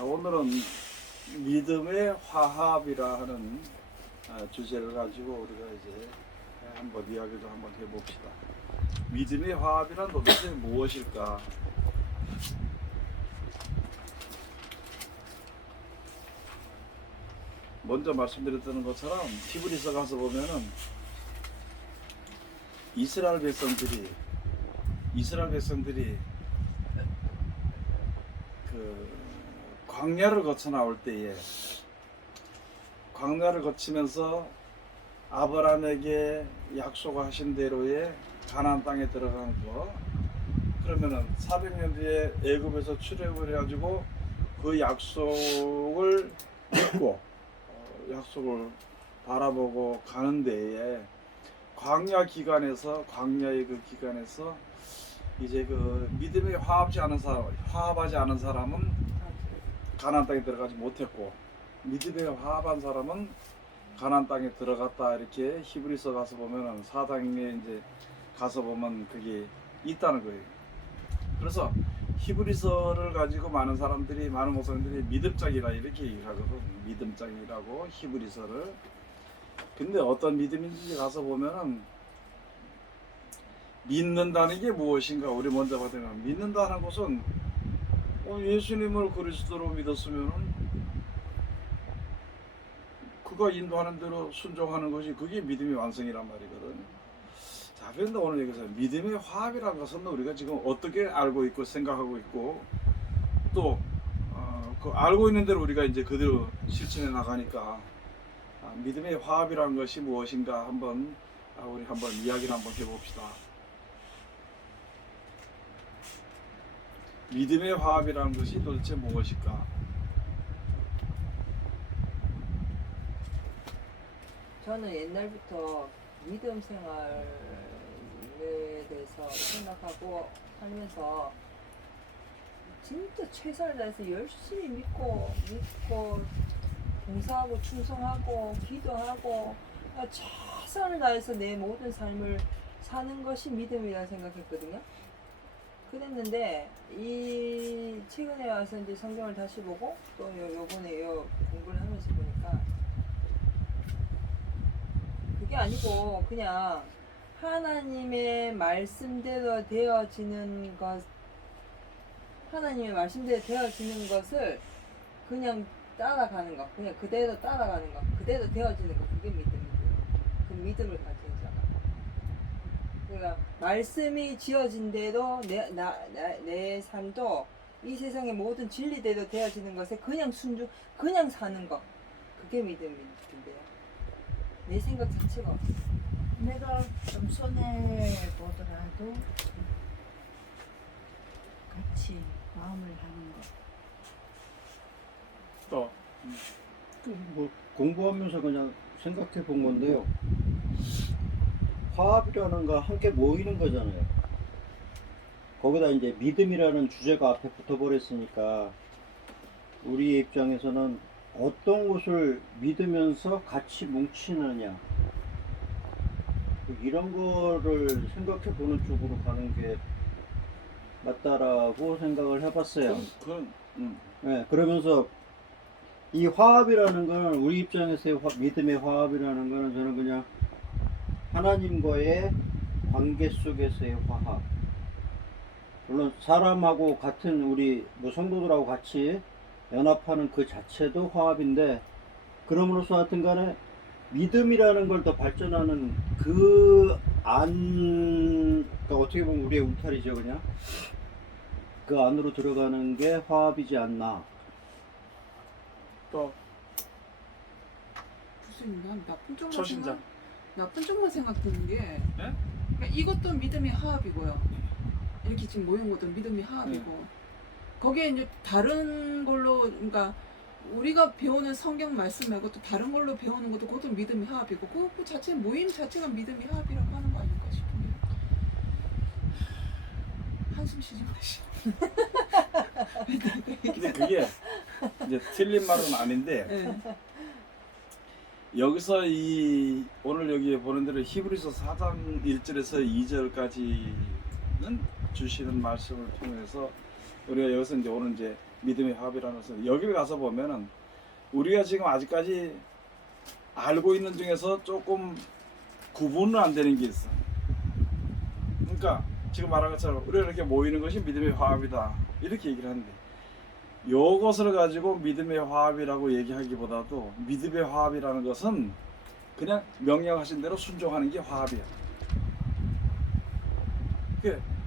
자, 오늘은 믿음의 화합이라 하는 주제를 가지고 우리가 이제 한번 이야기도 한번 해봅시다. 믿음의 화합이란 도대체 무엇일까? 먼저 말씀드렸던 것처럼 히브리서 가서 보면은 이스라엘 백성들이 그 광야를 거쳐 나올 때에 광야를 거치면서 아브라함에게 약속하신 대로의 가나안 땅에 들어가는 거, 그러면은 400년 뒤에 애굽에서 출애굽을 해가지고 그 약속을 믿고 약속을 바라보고 가는 데에 광야의 그 기간에서 이제 그 믿음이 화합하지 않은 사람은 가나안 땅에 들어가지 못했고, 믿음에 화합한 사람은 가나안 땅에 들어갔다. 이렇게 히브리서 가서 보면은 4장에 이제 가서 보면 그게 있다는 거예요. 그래서 히브리서를 가지고 많은 목사님들이 믿음장이라 이렇게 얘기하거든. 믿음장이라고 히브리서를. 근데 어떤 믿음인지 가서 보면은 믿는다는 게 무엇인가? 우리 먼저 받으면 믿는다는 것은 예수님을 그리스도로 믿었으면은 그가 인도하는 대로 순종하는 것이 그게 믿음의 완성이란 말이거든. 자, 그런데 오늘 여기서 믿음의 화합이라는 것은 우리가 지금 어떻게 알고 있고 생각하고 있고 또 그 알고 있는 대로 우리가 이제 그대로 실천해 나가니까 믿음의 화합이라는 것이 무엇인가 한번 우리 한번 이야기를 한번 해봅시다. 믿음의 화합이라는 것이 도대체 무엇일까? 저는 옛날부터 믿음 생활에 대해서 생각하고 살면서 진짜 최선을 다해서 열심히 믿고 봉사하고 충성하고 기도하고 최선을 다해서 내 모든 삶을 사는 것이 믿음이라 생각했거든요. 그랬는데 이 최근에 와서 이제 성경을 다시 보고 또 요번에 공부를 하면서 보니까 그게 아니고 그냥 하나님의 말씀대로 되어지는 것을 그냥 따라가는 것, 그냥 그대로 따라가는 것, 그대로 되어지는 것, 그게 믿음이고요. 그 믿음을 가진 자가. 그러니까 말씀이 지어진 대로 내 삶도 이 세상의 모든 진리대로 되어지는 것에 그냥 그냥 사는 것, 그게 믿음인데요. 내 생각 자체가 없어. 내가 좀 손해 보더라도 같이 마음을 하는 것. 또 뭐 공부하면서 그냥 생각해 본 건데요. 화합이라는 거 함께 모이는 거잖아요. 거기다 이제 믿음이라는 주제가 앞에 붙어버렸으니까 우리의 입장에서는 어떤 것을 믿으면서 같이 뭉치느냐, 이런 거를 생각해 보는 쪽으로 가는 게 맞다라고 생각을 해봤어요. 네, 그러면서 이 화합이라는 건 우리 입장에서의 믿음의 화합이라는 거는 저는 그냥 하나님과의 관계 속에서의 화합. 물론 사람하고 같은 우리 성도들하고 같이 연합하는 그 자체도 화합인데, 그럼으로써 하여튼 간에 믿음이라는 걸 더 발전하는 그러니까 어떻게 보면 우리의 울타리죠. 그냥 그 안으로 들어가는 게 화합이지 않나. 또 무슨 난 초신자. 나쁜 쪽만 생각드는 게 네? 그러니까 이것도 믿음의 화합이고요. 이렇게 지금 모인 것도 믿음의 화합이고 거기에 이제 다른 걸로 그러니까 우리가 배우는 성경 말씀 말고 또 다른 걸로 배우는 것도 그것도 믿음의 화합이고 그 자체 모임 자체가 믿음의 화합이라고 하는 거 아닌가 싶은데 한숨 쉬지 마시고. 근데 그게 이제 틀린 말은 아닌데 네. 여기서 오늘 여기 보는 대로 히브리서 4장 1절에서 2절까지는 주시는 말씀을 통해서 우리가 여기서 이제 오늘 이제 믿음의 화합이라는 것은 여기를 가서 보면은 우리가 지금 아직까지 알고 있는 중에서 조금 구분은 안 되는 게 있어. 그러니까 지금 말한 것처럼 우리가 이렇게 모이는 것이 믿음의 화합이다 이렇게 얘기를 하는데 요것을 가지고 믿음의 화합이라고 얘기하기보다도 믿음의 화합이라는 것은 그냥 명령하신 대로 순종하는 게 화합이야.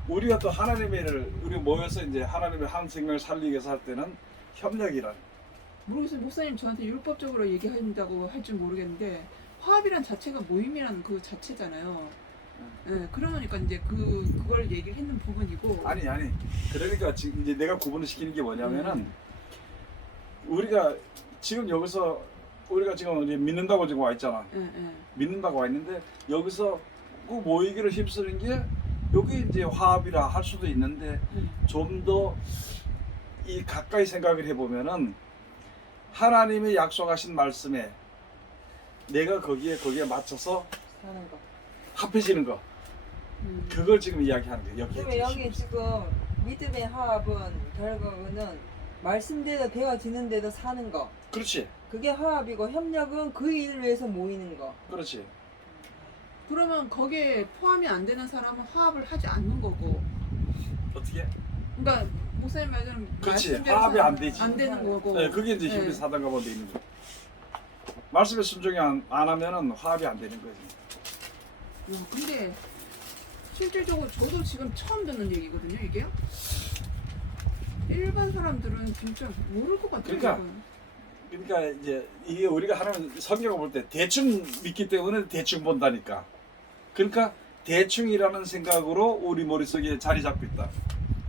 우리가 또 하나님의 일을 우리 모여서 이제 하나님의 한 생명을 살리기 위해서 할 때는 협력이라. 모르겠어요. 목사님 저한테 율법적으로 얘기한다고 할 줄 모르겠는데 화합이란 자체가 모임이라는 그 자체잖아요. 예, 그러니까 이제 그걸 얘기를 했는 부분이고. 아니 그러니까 지금 이제 내가 구분을 시키는 게 뭐냐면은 우리가 지금 여기서 우리가 지금 이제 믿는다고 지금 와 있잖아. 예. 믿는다고 와 있는데 여기서 그 모이기를 힘쓰는 게 여기 이제 화합이라 할 수도 있는데 좀 더 이 가까이 생각을 해보면은 하나님이 약속하신 말씀에 내가 거기에 맞춰서 사는 거. 합해지는 거 그걸 지금 이야기하는 거예요. 그러면 여기 지금 믿음의 화합은 결국은 말씀대로 되어지는데도 사는 거. 그렇지, 그게 화합이고 협력은 그 일을 위해서 모이는 거. 그렇지. 그러면 거기에 포함이 안 되는 사람은 화합을 하지 않는 거고. 어떻게? 그러니까 목사님 말처럼 그렇지, 말씀대로 화합이 안 되지. 안 되는 거고. 네, 그게 이제 히브리 사단 가운데 있는 거. 말씀에 순종이 안 하면은 화합이 안 되는 거지. 근데 실질적으로 저도 지금 처음 듣는 얘기거든요, 이게요. 일반 사람들은 진짜 모를 것 같아요. 그러니까 이건. 그러니까 이제 이게 우리가 하나님 성경을 볼 때 대충 믿기 때문에 대충 본다니까. 그러니까 대충이라는 생각으로 우리 머릿속에 자리 잡고 있다.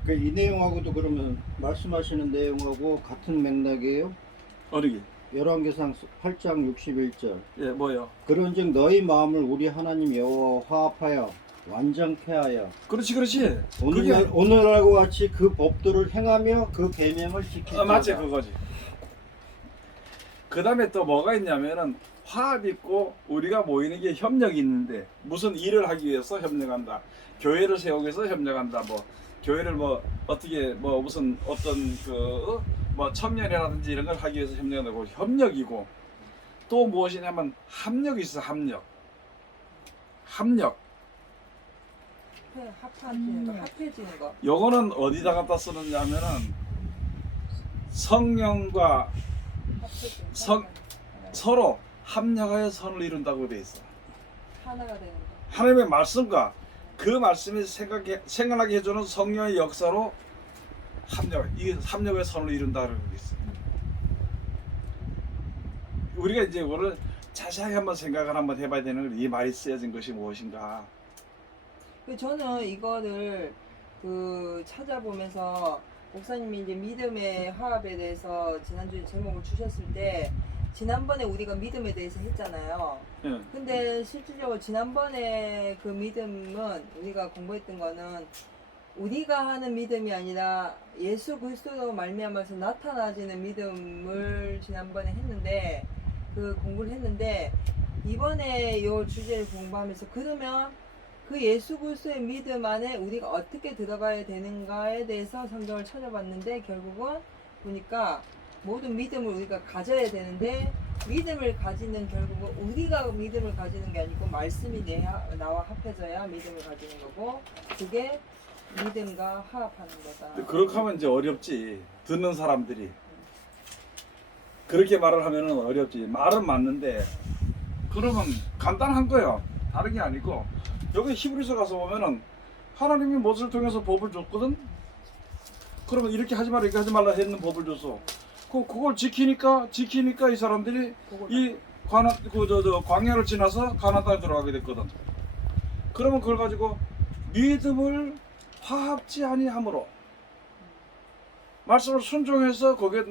이 내용하고도 그러면 말씀하시는 내용하고 같은 맥락이에요? 어느 게? 열왕기상 8장 61절. 예, 뭐요? 그런즉 너희 마음을 우리 하나님 여호와와 화합하여 완전케 하여 그렇지. 그게 오늘날과 같이 그 법도를 행하며 그 계명을 지키자. 맞지 그거지. 그 다음에 또 뭐가 있냐면은 화합 있고 우리가 모이는 게 협력이 있는데 무슨 일을 하기 위해서 협력한다. 교회를 세우기 위해서 협력한다. 뭐 교회를 뭐 어떻게 뭐 무슨 어떤 그 뭐 청년이라든지 이런 걸 하기 위해서 협력하고 협력이고 또 무엇이냐면 합력이 있어. 합력. 합해지는 거. 합해지는 거. 요거는 어디다 갖다 쓰느냐면은 성령과 합해지는 거. 서로 합력하여 선을 이룬다고 돼 있어. 하나가 되는 거. 하나님의 말씀과 그 말씀이 생각나게 해주는 성령의 역사로 이게 합력의 선을 이룬다는 게 있어. 우리가 이제 이거를 자세하게 한번 생각을 한번 해봐야 되는 이 말이 쓰여진 것이 무엇인가. 저는 이거를 찾아보면서 목사님이 이제 믿음의 화합에 대해서 지난주에 제목을 주셨을 때 지난번에 우리가 믿음에 대해서 했잖아요. 예. 근데 실질적으로 지난번에 그 믿음은 우리가 공부했던 거는 우리가 하는 믿음이 아니라 예수 그리스도로 말미암아서 나타나지는 믿음을 지난번에 했는데 그 공부를 했는데 이번에 이 주제를 공부하면서 그러면 그 예수 그리스도의 믿음 안에 우리가 어떻게 들어가야 되는가에 대해서 성경을 찾아봤는데 결국은 보니까 모든 믿음을 우리가 가져야 되는데 믿음을 가지는 결국은 우리가 믿음을 가지는 게 아니고 말씀이 나와 합해져야 믿음을 가지는 거고 그게 믿음과 화합하는 거다. 그렇게 하면 이제 어렵지. 듣는 사람들이 그렇게 말을 하면은 어렵지. 말은 맞는데 그러면 간단한 거예요. 다른 게 아니고 여기 히브리서 가서 보면은 하나님이 모세를 통해서 법을 줬거든. 그러면 이렇게 하지 말라 이렇게 하지 말라 했는 법을 줬어. 그걸 지키니까 이 사람들이 이 광야를 지나서 가나안 땅에 들어가게 됐거든. 그러면 그걸 가지고 믿음을 화합지 아니함으로 말씀을 순종해서 거기에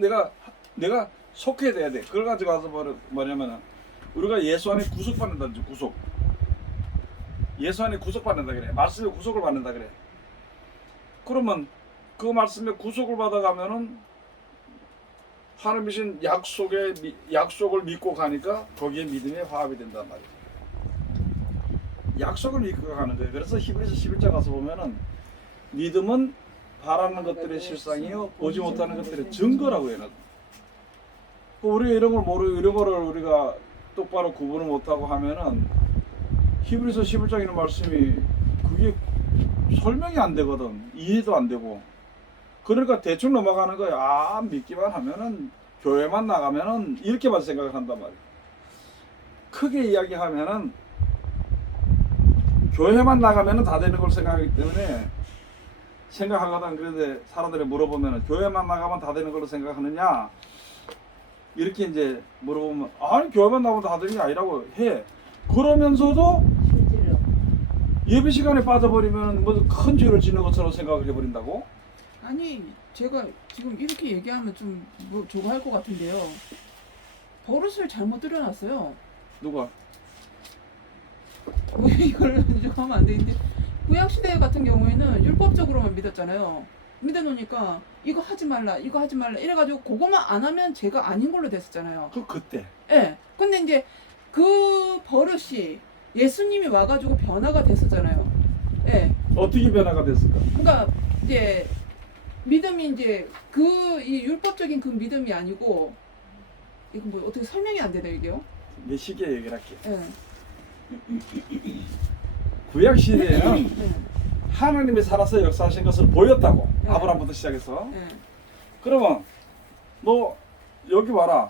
내가 속해야 돼야 돼. 그걸 가지고 가서 뭐냐면은 우리가 예수 안에 구속받는다든지 구속. 예수 안에 구속받는다 그래. 말씀에 구속을 받는다 그래. 그러면 그 말씀에 구속을 받아가면은 하나님이신 약속을 믿고 가니까 거기에 믿음의 화합이 된단 말이에요. 약속을 믿고 가는 거예요. 그래서 히브리서 11장 가서 보면은 믿음은 바라는 것들의 실상이요 보지 못하는 것들의 증거라고 해놨. 우리가 이런 걸 모르고 이런 거를 우리가 똑바로 구분을 못하고 하면은 히브리서 11장 이런 말씀이 그게 설명이 안 되거든. 이해도 안 되고. 그러니까 대충 넘어가는 거야. 아, 믿기만 하면은 교회만 나가면은 이렇게만 생각을 한단 말이야. 크게 이야기하면은 교회만 나가면은 다 되는 걸 생각하기 때문에 생각하거든. 그런데 사람들이 물어보면은 교회만 나가면 다 되는 걸로 생각하느냐? 이렇게 이제 물어보면 아니 교회만 나가면 다 되는 게 아니라고 해. 그러면서도 실질로. 예배 시간에 빠져버리면 뭐 큰 죄를 짓는 것처럼 생각을 해버린다고? 아니 제가 지금 이렇게 얘기하면 좀 뭐 저거 할 것 같은데요. 버릇을 잘못 들여놨어요. 누가? 뭐 이걸 이제 하면 안 되는데 구약 시대 같은 경우에는 율법적으로만 믿었잖아요. 믿어놓으니까 이거 하지 말라, 이거 하지 말라 이래가지고 그거만 안 하면 죄가 아닌 걸로 됐었잖아요. 그때. 예. 근데 이제 그 버릇이 예수님이 와가지고 변화가 됐었잖아요. 예. 어떻게 변화가 됐을까? 그러니까 이제 믿음이 이제 그 이 율법적인 그 믿음이 아니고 이거 뭐 어떻게 설명이 안 되나 이게요? 내 시기에 얘기를 할게. 예. 구약 시대에는 예. 하나님이 살아서 역사하신 것을 보였다고. 네. 아브라함부터 시작해서. 예. 그러면 너 여기 와라.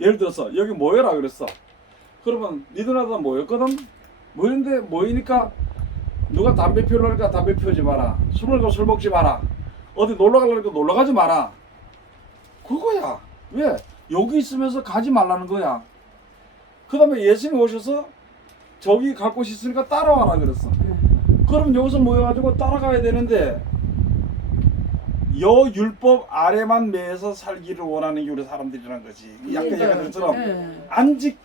예를 들어서 여기 모여라 그랬어. 그러면 니들하다 모였거든. 모였는데 모이니까 누가 담배 피우려니까 담배 피우지 마라. 술 먹으니까 술 먹지 마라. 어디 놀러 가려니까 놀러 가지 마라. 그거야. 왜? 여기 있으면서 가지 말라는 거야. 그 다음에 예수님이 오셔서 저기 갈 곳이 있으니까 따라와라 그랬어. 그럼 여기서 모여가지고 따라가야 되는데 율법 아래만 매여서 살기를 원하는 게 우리 사람들이란 거지. 약간 얘기한 것처럼 예.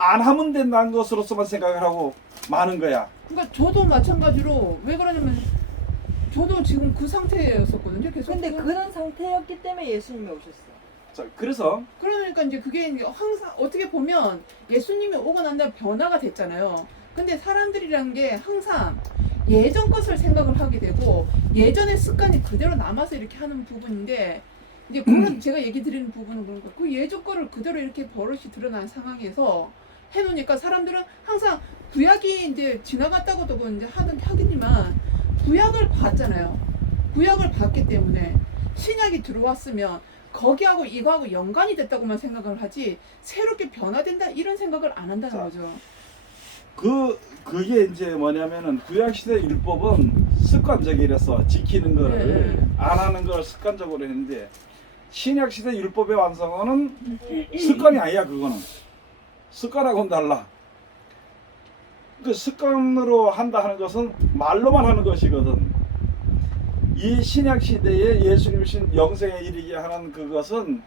안 하면 된다는 것으로서만 생각을 하고 마는 거야. 그러니까 저도 마찬가지로 왜 그러냐면 저도 지금 그 상태였었거든요. 계속. 근데 그런 상태였기 때문에 예수님이 오셨어. 자, 그래서 그러니까 이제 그게 이제 항상 어떻게 보면 예수님이 오고 난 다음에 변화가 됐잖아요. 근데 사람들이란 게 항상 예전 것을 생각을 하게 되고 예전의 습관이 그대로 남아서 이렇게 하는 부분인데 이제 그런 제가 얘기 드리는 부분은 그러니까 그 예전 거를 그대로 이렇게 버릇이 드러난 상황에서 해놓으니까 사람들은 항상 구약이 이제 지나갔다고도 이제 하겠지만 구약을 봤잖아요. 구약을 봤기 때문에 신약이 들어왔으면 거기하고 이거하고 연관이 됐다고만 생각을 하지 새롭게 변화된다 이런 생각을 안 한다는 자, 거죠. 그게 이제 뭐냐면은 구약시대 율법은 습관적이라서 지키는 거를 네. 안 하는 걸 습관적으로 했는데 신약시대 율법의 완성은 습관이 아니야. 그거는 습관하고는 달라. 그 습관으로 한다 하는 것은 말로만 하는 것이거든. 이 신약시대에 예수님이신 영생에 이르게 하는 그것은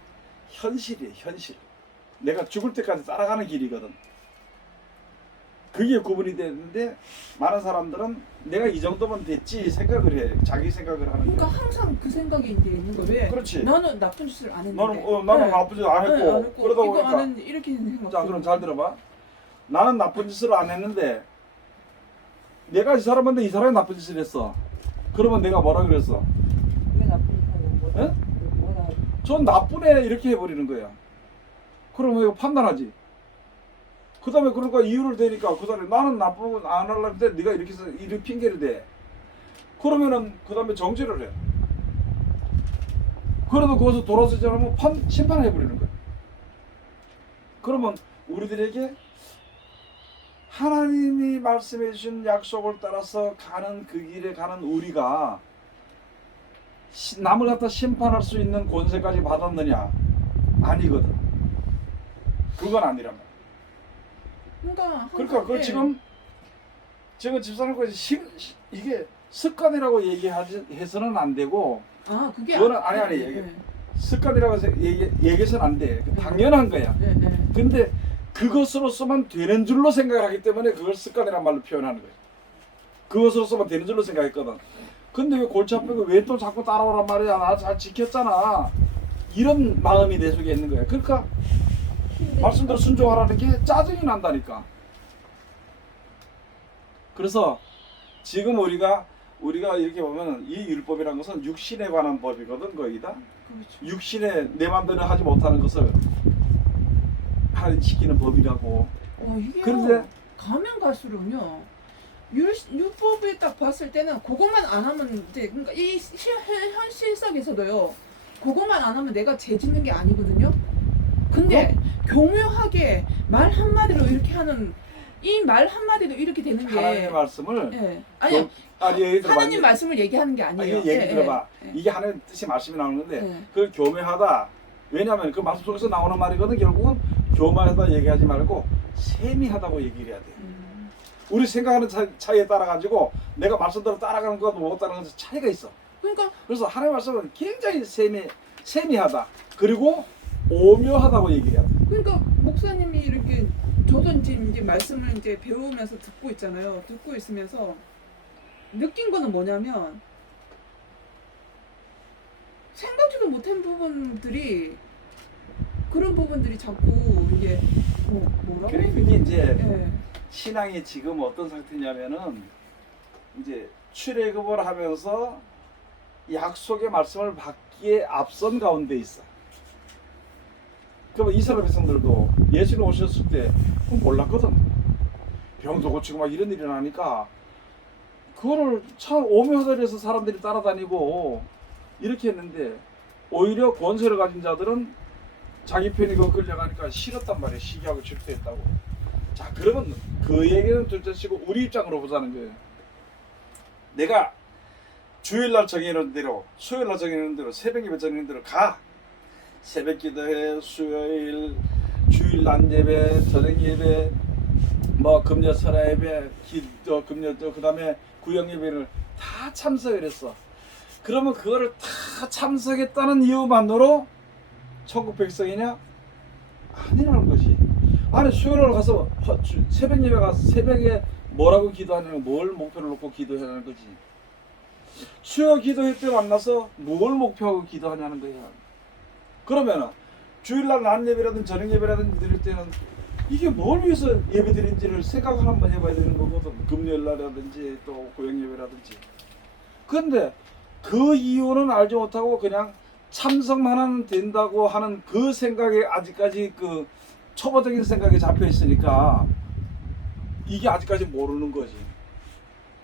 현실이에요. 현실. 내가 죽을 때까지 따라가는 길이거든. 그게 구분이 되는데 많은 사람들은 내가 이 정도면 됐지 생각을 해. 자기 생각을 하는 그러니까 거야. 항상 그 생각이 이제 있는 거예요. 왜? 그렇지. 너는 나쁜 짓을 안 했는데. 나는 네. 나쁜 짓 안 했고, 네, 안 했고 그러다 이거 보니까 안 했는데 이렇게 생각. 자 그럼 잘 들어봐. 나는 나쁜 짓을 안 했는데 내가 이 사람한테 이 사람이 나쁜 짓을 했어. 그러면 내가 뭐라 그랬어? 왜 나쁜 사람 뭐다? 에? 뭐다? 전 나쁜 애 이렇게 해버리는 거야. 그러면 이거 판단하지. 그 다음에 그러니까 이유를 대니까 그 사람이 나는 나쁜 안 하려는데 네가 이렇게 해서 이런 핑계를 대. 그러면은 그 다음에 정죄를 해. 그래도 거기서 돌아서지 않으면 심판을 해버리는 거야. 그러면 우리들에게 하나님이 말씀해 주신 약속을 따라서 가는 그 길에 가는 우리가 남을 갖다 심판할 수 있는 권세까지 받았느냐? 아니거든. 그건 아니란 말이야. 그러니까 그걸 예. 지금 집사님께서 이게 습관이라고 얘기해서는 안 되고 그게 그거는 아니 얘기 습관이라고 해서 얘기해서는 안 돼. 당연한 거야. 네, 네. 근데 그것으로서만 되는 줄로 생각을 하기 때문에 그걸 습관이란 말로 표현하는 거야. 그것으로서만 되는 줄로 생각했거든. 근데 왜 골치 아프고 왜 또 자꾸 따라오란 말이야. 나 잘 지켰잖아. 이런 마음이 내 속에 있는 거야. 그러니까 말씀대로 순종하라는 게 짜증이 난다니까. 그래서 지금 우리가 우리가 이렇게 보면 이 율법이라는 것은 육신에 관한 법이거든 거의 다. 그렇죠. 육신에 내 마음대로 하지 못하는 것을 시키는 법이라고. 이게 그런데 가면 갈수록요. 율법에 딱 봤을 때는 그것만 안 하면 돼. 그러니까 이 현실상에서도요. 그것만 안 하면 내가 죄 짓는 게 아니거든요. 근데 교묘하게 말 한마디로 이렇게 하는 이 말 한마디로 이렇게 되는 게 하나님의 말씀을 예. 아니요. 얘기 들어봐. 하나님 말씀을 얘기하는 게 아니에요. 얘기 들어봐. 예. 이게 하나님 뜻이 말씀이 나오는 건데 예. 그걸 교묘하다. 왜냐하면 그 말씀 속에서 나오는 말이거든. 결국은 교묘하다 얘기하지 말고 세미하다고 얘기를 해야 돼. 우리 생각하는 차이에 따라 가지고 내가 말씀대로 따라가는 것과 못 따라가는 것 차이가 있어. 그러니까 그래서 하나님의 말씀은 굉장히 세미하다. 그리고 오묘하다고 얘기해야 돼. 그러니까 목사님이 이렇게 저도 이제 말씀을 이제 배우면서 듣고 있잖아요. 듣고 있으면서 느낀 거는 뭐냐면 생각지도 못한 부분들이 그런 부분들이 자꾸 이게 뭐라고 해야 그게 되지? 이제 예. 신앙이 지금 어떤 상태냐면은 이제 출애굽을 하면서 약속의 말씀을 받기에 앞선 가운데 있어. 그러면 이스라엘 백성들도 예수님 오셨을 때 몰랐거든. 병도 고치고 막 이런 일이 나니까 그거를 참 오묘하다 해서 사람들이 따라다니고 이렇게 했는데 오히려 권세를 가진 자들은 자기 편이 그 끌려가니까 싫었단 말이에요. 시기하고 질투했다고. 자, 그러면 그 얘기는 둘째치고 우리 입장으로 보자는 거예요. 내가 주일날 정해놓은 대로, 수요일날 정해놓은 대로, 새벽 예배 정해놓은 대로 가. 새벽 기도회, 수요일, 주일 낮 예배, 저녁 예배, 뭐 금요 설화 예배, 금요 그다음에 구역 예배를 다 참석을 했어. 그러면 그거를 다 참석했다는 이유만으로 천국 백성이냐? 아니라는 거지. 아니 수요일날 가서 새벽 예배 가서 새벽에 뭐라고 기도하냐면 뭘 목표를 놓고 기도하냐는 거지. 수요 기도회 때 만나서 뭘 목표하고 기도하냐는 거야. 그러면은 주일날 낮 예배라든지 저녁 예배라든지 드릴 때는 이게 뭘 위해서 예배 드린지를 생각을 한번 해봐야 되는 거거든. 금요일날이라든지 또 고역 예배라든지. 그런데 그 이유는 알지 못하고 그냥 참석만 하면 된다고 하는 그 생각에 아직까지 그 초보적인 생각에 잡혀 있으니까 이게 아직까지 모르는 거지.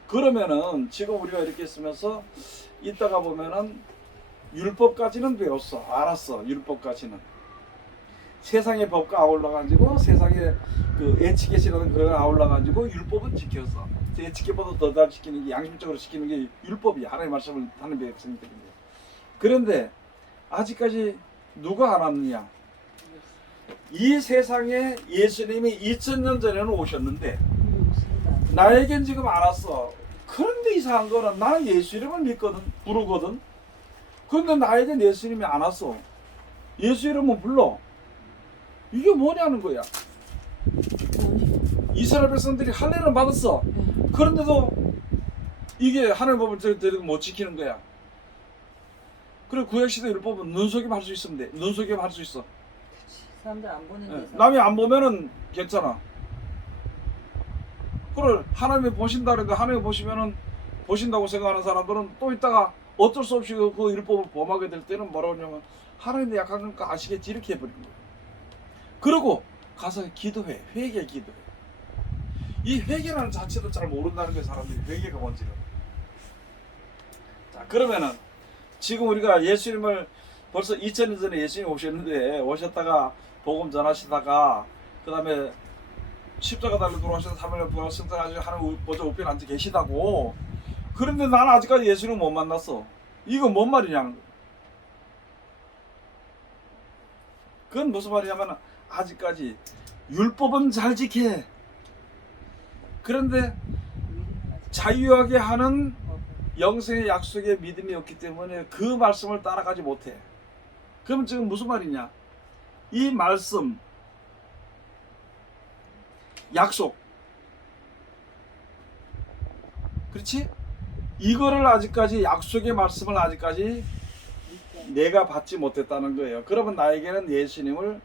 그러면은 지금 우리가 이렇게 있으면서 이따가 보면은 율법까지는 배웠어. 알았어. 율법까지는. 세상의 법과 아울러 가지고 세상의 그 에티켓이라는 그런 아울러 가지고 율법은 지켰어. 에티켓보다 더 잘 지키는 게 양심적으로 지키는 게 율법이야. 하나님의 말씀을 하는 백성들인데. 그런데 아직까지 누가 알았느냐? 이 세상에 예수님이 2000년 전에는 오셨는데 나에겐 지금 알았어. 그런데 이상한 거는 나는 예수 이름을 믿거든, 부르거든. 그런데 나에겐 예수님이 안 왔어. 예수 이름은 불러. 이게 뭐냐는 거야. 이스라엘 백성들이 할례를 받았어. 그런데도 이게 하나님 법을 저희들이 못 지키는 거야. 그래 구약시대 율법은 눈속임 할 수 있으면 돼. 눈속임 할 수 있어. 사람들 안 보는 데서 남이 안 보면은 괜찮아. 그걸 하나님이 보신다 그러는데 하나님이 보시면은 보신다고 생각하는 사람들은 또 이따가 어쩔 수 없이 그 율법을 범하게 될 때는 뭐라고 하냐면 하나님이 약한 거니까 아시겠지 이렇게 해버리는 거예요. 그러고 가서 기도해. 회개 기도해. 이 회개라는 자체도 잘 모른다는 거예요. 사람들이 회개가 뭔지를. 자 그러면은 지금 우리가 예수님을 벌써 2000년 전에 예수님이 오셨는데 오셨다가 복음 전하시다가 그 다음에 십자가 달려 돌아가셔서 3일에 부활승천하시고 하나님 보좌 우편에 앉아 계시다고. 그런데 나는 아직까지 예수를 못 만났어. 이거 뭔 말이냐는 거야. 그건 무슨 말이냐면 아직까지 율법은 잘 지켜. 그런데 자유하게 하는 영생의 약속의 믿음이 없기 때문에 그 말씀을 따라가지 못해. 그럼 지금 무슨 말이냐? 이 말씀, 약속, 그렇지? 이거를 아직까지 약속의 말씀을 아직까지 내가 받지 못했다는 거예요. 그러면 나에게는 예수님을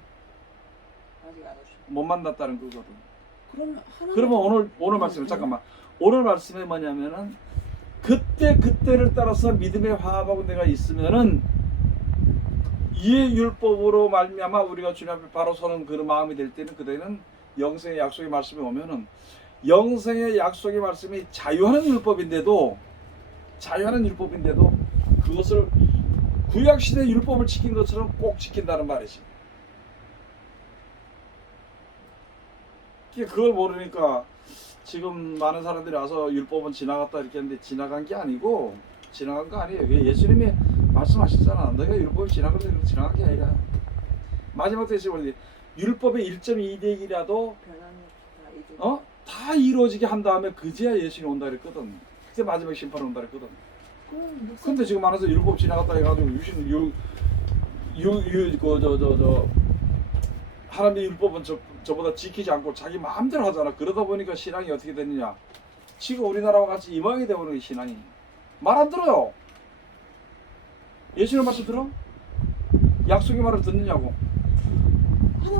아직 안 오셔. 못 만났다는 거거든. 그럼 하나님 그러면 오늘 말씀 잠깐만. 오늘 말씀이 뭐냐면은 그때를 따라서 믿음의 화합하고 내가 있으면은 이의 율법으로 말미암아 우리가 주님 앞에 바로 서는 그런 마음이 될 때는 그때는 영생의 약속의 말씀이 오면은 영생의 약속의 말씀이 자유하는 율법인데도 그것을 구약시대 율법을 지킨 것처럼 꼭 지킨다는 말이지. 그걸 모르니까 지금 많은 사람들이 와서 율법은 지나갔다 이렇게 하는데 지나간 게 아니고 지나간 거 아니에요. 예수님이 말씀하셨잖아. 너희가 율법이 지나간 게 아니라 마지막 때 예수님이 율법의 1.2대기라도 다 이루어지게 한 다음에 그제야 예수님이 온다 그랬거든. 그때 마지막 심판이 온다 그랬거든. 근데 지금 말해서 율법 지나갔다 해가지고 하나님의 율법은 저보다 지키지 않고 자기 마음대로 하잖아. 그러다 보니까 신앙이 어떻게 되느냐? 지금 우리나라와 같이 이 모양이 되어버린 신앙이 말 안 들어요. 예수님 말씀 들어? 약속의 말을 듣느냐고.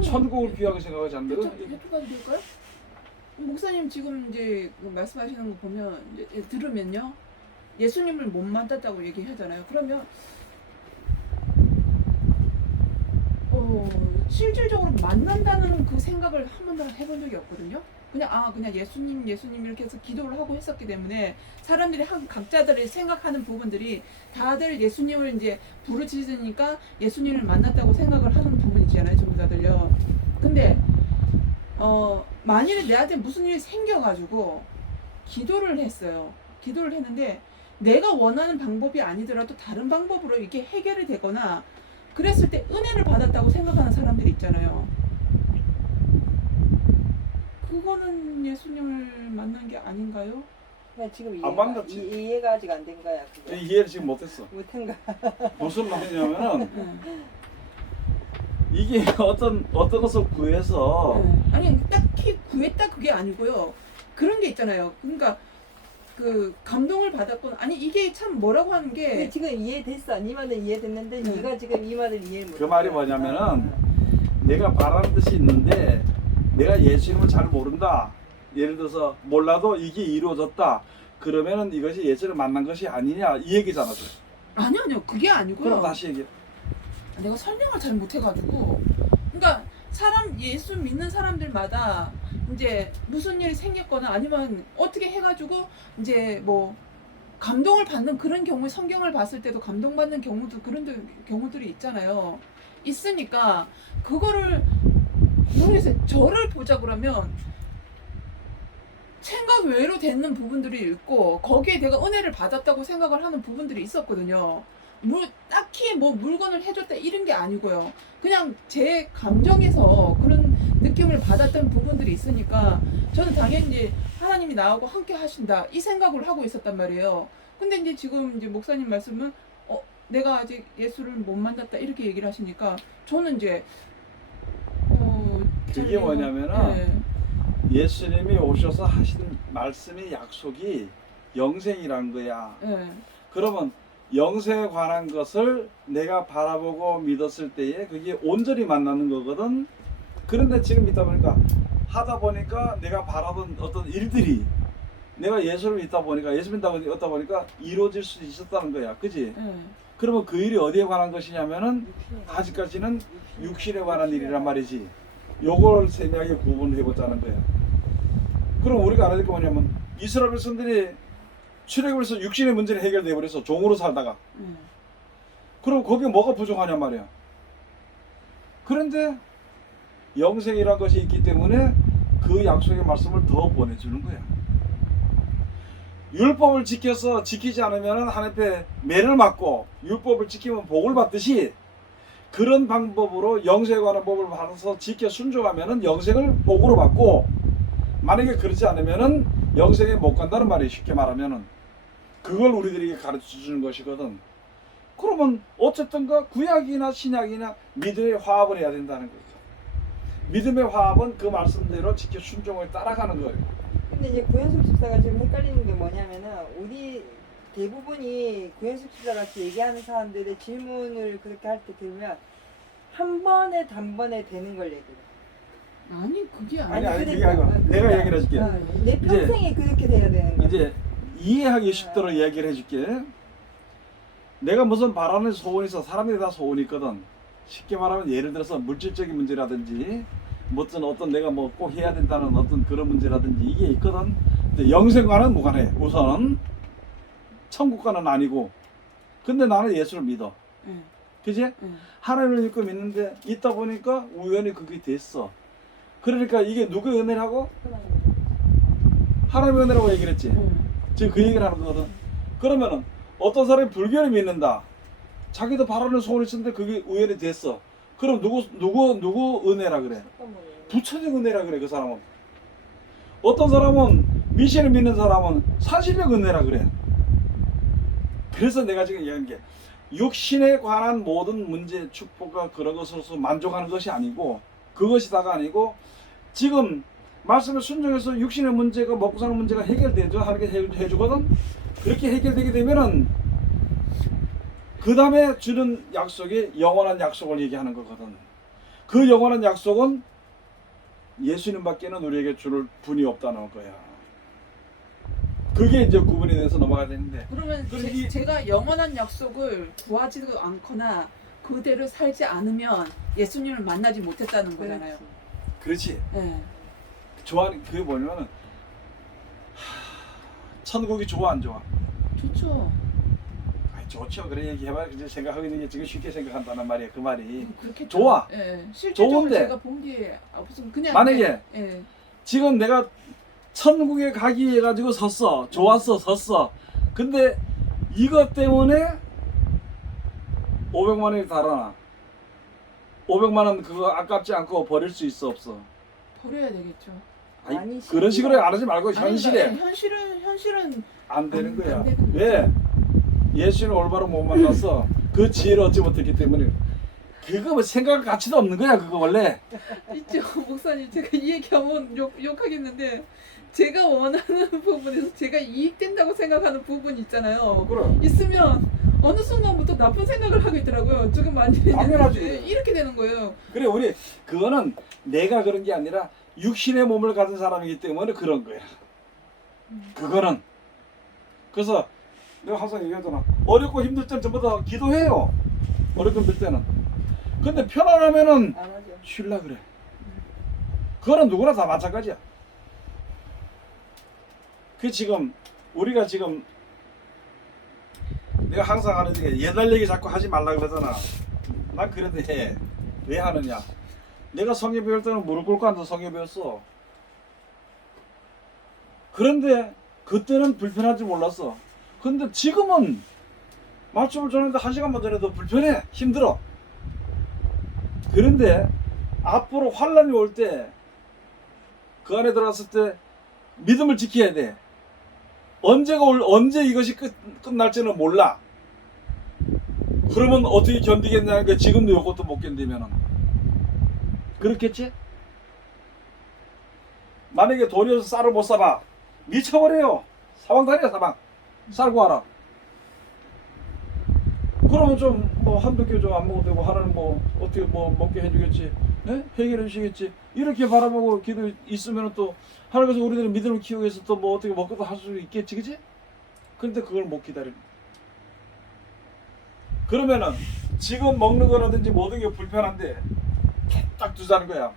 천국을 귀하게 생각하지 않는데. 여쭤봐도 될까요? 목사님 지금 이제 말씀하시는 거 보면 이제 들으면요, 예수님을 못 만났다고 얘기하잖아요. 그러면 실질적으로 만난다는 그 생각을 한 번도 해본 적이 없거든요. 그냥 예수님 이렇게 해서 기도를 하고 했었기 때문에 사람들이 각자들이 생각하는 부분들이 다들 예수님을 이제 부르짖으니까 예수님을 만났다고 생각을 하는 부분이잖아요, 전부 다들요. 근데 만일에 내한테 무슨 일이 생겨가지고 기도를 했어요. 기도를 했는데 내가 원하는 방법이 아니더라도 다른 방법으로 이게 해결이 되거나 그랬을 때 은혜를 받았다고 생각하는 사람들이 있잖아요. 그거는 예수님을 만난 게 아닌가요? 지금 안 만났지. 이해가 아직 안 된 거야. 그거. 이해를 지금 못했어. 못한 거야. 무슨 말이냐면은 이게 어떤 것을 구해서 아니 딱히 구했다 그게 아니고요. 그런 게 있잖아요. 그러니까 그 감동을 받았건 아니 이게 참 뭐라고 하는 게 지금 이해됐어. 네 말은 이해됐는데 네가 지금 이 말을 이해 못. 그 말이 뭐냐면은 내가 바라는 뜻이 있는데 내가 예수님을 잘 모른다. 예를 들어서 몰라도 이게 이루어졌다. 그러면은 이것이 예수를 만난 것이 아니냐 이 얘기잖아. 아니요 그게 아니고요. 그럼 다시 얘기해. 내가 설명을 잘 못해가지고 그러니까 예수 믿는 사람들마다 이제 무슨 일이 생겼거나 아니면 어떻게 해가지고 이제 뭐 감동을 받는 그런 경우에 성경을 봤을 때도 감동받는 그런 경우들이 있잖아요. 있으니까 그거를 모르겠어요. 저를 보자 그러면 생각 외로 되는 부분들이 있고 거기에 내가 은혜를 받았다고 생각을 하는 부분들이 있었거든요. 딱히 뭐 물건을 해줬다 이런 게 아니고요. 그냥 제 감정에서 그런 느낌을 받았던 부분들이 있으니까 저는 당연히 이제 하나님이 나하고 함께 하신다 이 생각을 하고 있었단 말이에요. 근데 이제 지금 이제 목사님 말씀은 내가 아직 예수를 못 만났다 이렇게 얘기를 하시니까 저는 이제 그게 뭐냐면은 예수님이 오셔서 하신 말씀의 약속이 영생이란 거야. 그러면 영생에 관한 것을 내가 바라보고 믿었을 때에 그게 온전히 만나는 거거든. 그런데 지금 하다 보니까 내가 바라던 어떤 일들이 내가 예수를 믿다 보니까 이루어질 수 있었다는 거야. 그지? 그러면 그 일이 어디에 관한 것이냐면은 아직까지는 육신에 관한 일이란 말이지. 요걸 세밀하게 구분을 해보자는 거야. 그럼 우리가 알아야 될 게 뭐냐면 이스라엘 백성들이 출애굽에서 육신의 문제는 해결돼 버려서 종으로 살다가 그럼 거기에 뭐가 부족하냐 말이야. 그런데 영생이란 것이 있기 때문에 그 약속의 말씀을 더 보내주는 거야. 율법을 지키지 않으면 하나님께 매를 맞고 율법을 지키면 복을 받듯이 그런 방법으로 영생에 관한 법을 받아서 지켜 순종하면은 영생을 복으로 받고 만약에 그렇지 않으면은 영생에 못 간다는 말이 쉽게 말하면은 그걸 우리들에게 가르쳐 주는 것이거든. 그러면 어쨌든가 구약이나 신약이나 믿음의 화합을 해야 된다는 거죠. 믿음의 화합은 그 말씀대로 지켜 순종을 따라가는 거예요. 근데 이제 구현숙 집사가 지금 헷갈리는 게 뭐냐면은 우리 대부분이 구현숙 집사 같이 얘기하는 사람들의 질문을 그렇게 할 때 들으면 한 번에 단번에 되는 걸 얘기해. 아니 그게 아니 아니 그게 아니고 내가 얘기를 해줄게. 내 평생에 그렇게 돼야 되는 거야. 이제 이해하기 쉽도록 얘기를 해줄게. 내가 무슨 바라는 소원이 있어. 사람들이 다 소원이 있거든. 쉽게 말하면 예를 들어서 물질적인 문제라든지 어떤 내가 뭐 꼭 해야 된다는 어떤 그런 문제라든지 이게 있거든. 근데 영생과는 무관해. 우선은 천국과는 아니고. 근데 나는 예수를 믿어. 응. 그지? 응. 하나님을 믿고 믿는데 있다 보니까 우연히 그게 됐어. 그러니까 이게 누구의 은혜라고? 하나님의 은혜라고 얘기를 했지. 응. 지금 그 얘기를 하는 거거든. 그러면은 어떤 사람이 불교를 믿는다. 자기도 바라는 소원이 있었는데 그게 우연히 됐어. 그럼 누구 은혜라 그래? 부처적 은혜라 그래 그 사람은. 어떤 사람은 미신을 믿는 사람은 산신령 은혜라 그래. 그래서 내가 지금 얘기한 게 육신에 관한 모든 문제, 축복과 그런 것으로서 만족하는 것이 아니고 그것이 다가 아니고 지금 말씀에 순종해서 육신의 문제가 먹고 사는 문제가 해결되죠. 하나님께 해주거든. 그렇게 해결되게 되면은 그 다음에 주는 약속이 영원한 약속을 얘기하는 거거든. 그 영원한 약속은 예수님밖에는 우리에게 줄 분이 없다는 거야. 그게 이제 구분이 돼서 넘어가야 되는데. 그러면 그럼 제가 영원한 약속을 구하지도 않거나 그대로 살지 않으면 예수님을 만나지 못했다는 거잖아요. 그렇지. 네. 그게 뭐냐면은 천국이 좋아 안 좋아? 좋죠. 아이, 좋죠. 그래 얘기해봐. 이제 생각하고 있는 게 지금 쉽게 생각한다는 말이야. 그 말이. 그렇게 좋아. 예. 실제적으로 좋은데. 제가 본 게 무슨 그냥 만약에 예. 지금 내가 천국에 가기 해가지고 섰어. 좋았어. 섰어. 근데 이것 때문에 500만 원이 달아나. 500만 원 그거 아깝지 않고 버릴 수 있어 없어? 버려야 되겠죠. 아니, 아니, 그런 식으로 안 하지 말고 아니, 현실에 그러니까 현실은 안 되는 거야. 안 되는 왜? 예수는 올바로 못 만났어. 그 지혜를 얻지 못했기 때문에. 그거 뭐 생각 가치도 없는 거야. 그거 원래. 있죠. 목사님 제가 이 얘기하면 욕하겠는데 제가 원하는 부분에서 제가 이익된다고 생각하는 부분 있잖아요. 그래. 있으면 어느 순간부터 나쁜 생각을 하고 있더라고요. 지금 많이 당연하지. 했는데 이렇게 되는 거예요. 그래 우리 그거는 내가 그런 게 아니라 육신의 몸을 가진 사람이기 때문에 그런 거야. 그거는. 그래서 내가 항상 얘기하잖아. 어렵고 힘들 때는 전부 다 기도해요. 어렵고 힘들 때는. 근데 편안하면은 안 하죠. 쉴라 그래. 그거는 누구나 다 마찬가지야. 그 지금 우리가 지금 내가 항상 하는 게 옛날 얘기 자꾸 하지 말라 그러잖아. 난 그래도 해. 왜 하느냐? 내가 성경 배울 때는 무릎 꿇고 앉아서 성경 배웠어. 그런데 그때는 불편하지 몰랐어. 근데 지금은 말씀을 전하는데 1시간만 전에도 불편해. 힘들어. 그런데 앞으로 환란이 올 때 그 안에 들어갔을 때 믿음을 지켜야 돼. 언제 이것이 끝날지는 몰라. 그러면 어떻게 견디겠냐는 게 지금도 이것도 못 견디면은 그렇겠지? 만약에 돈이 없어서 쌀을 못 사봐. 미쳐버려요. 사방다리야 사방. 쌀 구하라. 그러면 좀 뭐 한두 개 좀 안 먹어도 되고 하나는 뭐 어떻게 뭐 먹게 해주겠지. 네? 해결해 주시겠지. 이렇게 바라보고 기도 있으면 또 하나님께서 우리들의 믿음을 키우기 위해서 또 뭐 어떻게 먹고도 할 수 있겠지, 그지? 그런데 그걸 못 기다리는. 그러면은 지금 먹는 거라든지 모든 게 불편한데 딱 두자는 거야.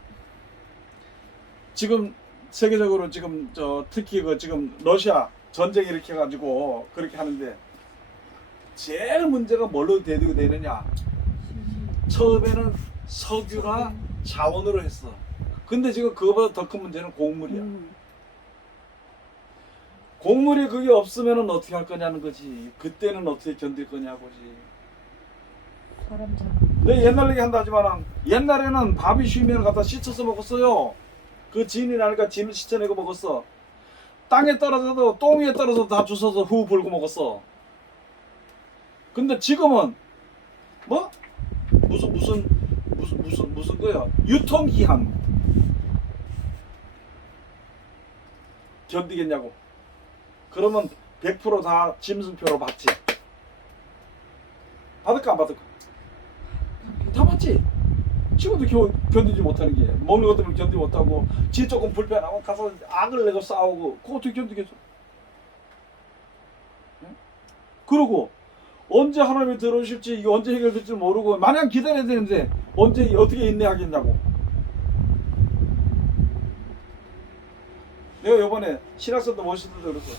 지금 세계적으로 지금 특히 그 지금 러시아 전쟁 일으켜 가지고 그렇게 하는데 제일 문제가 뭘로 대두가 되느냐? 처음에는 석유나 자원으로 했어. 근데 지금 그거보다 더 큰 문제는 곡물이야. 곡물이 그게 없으면 어떻게 할 거냐는 거지. 그때는 어떻게 견딜 거냐고지. 사람 잡아. 내 옛날 얘기 한다 하지만 옛날에는 밥이 쉬면 갖다 씻어서 먹었어요. 그 진이 나니까 진을 씻어내고 먹었어. 땅에 떨어져도 똥 위에 떨어져도 다 주워서 후 불고 먹었어. 근데 지금은 뭐? 무슨 거야? 유통기한 견디겠냐고. 그러면 100% 다 짐승표로 받지. 받을까 안 받을까? 다 받지. 지금도 견디지 못하는 게 먹는 것 때문에 견디지 못하고 지 조금 불편하고 가서 악을 내고 싸우고 그거 어떻게 견디겠어? 그러고 언제 하나님이 들어오실지 이게 언제 해결될지 모르고 마냥 기다려야 되는데 언제 어떻게 인내하겠냐고. 내가 요번에 신학생도 모실 때도 그랬어.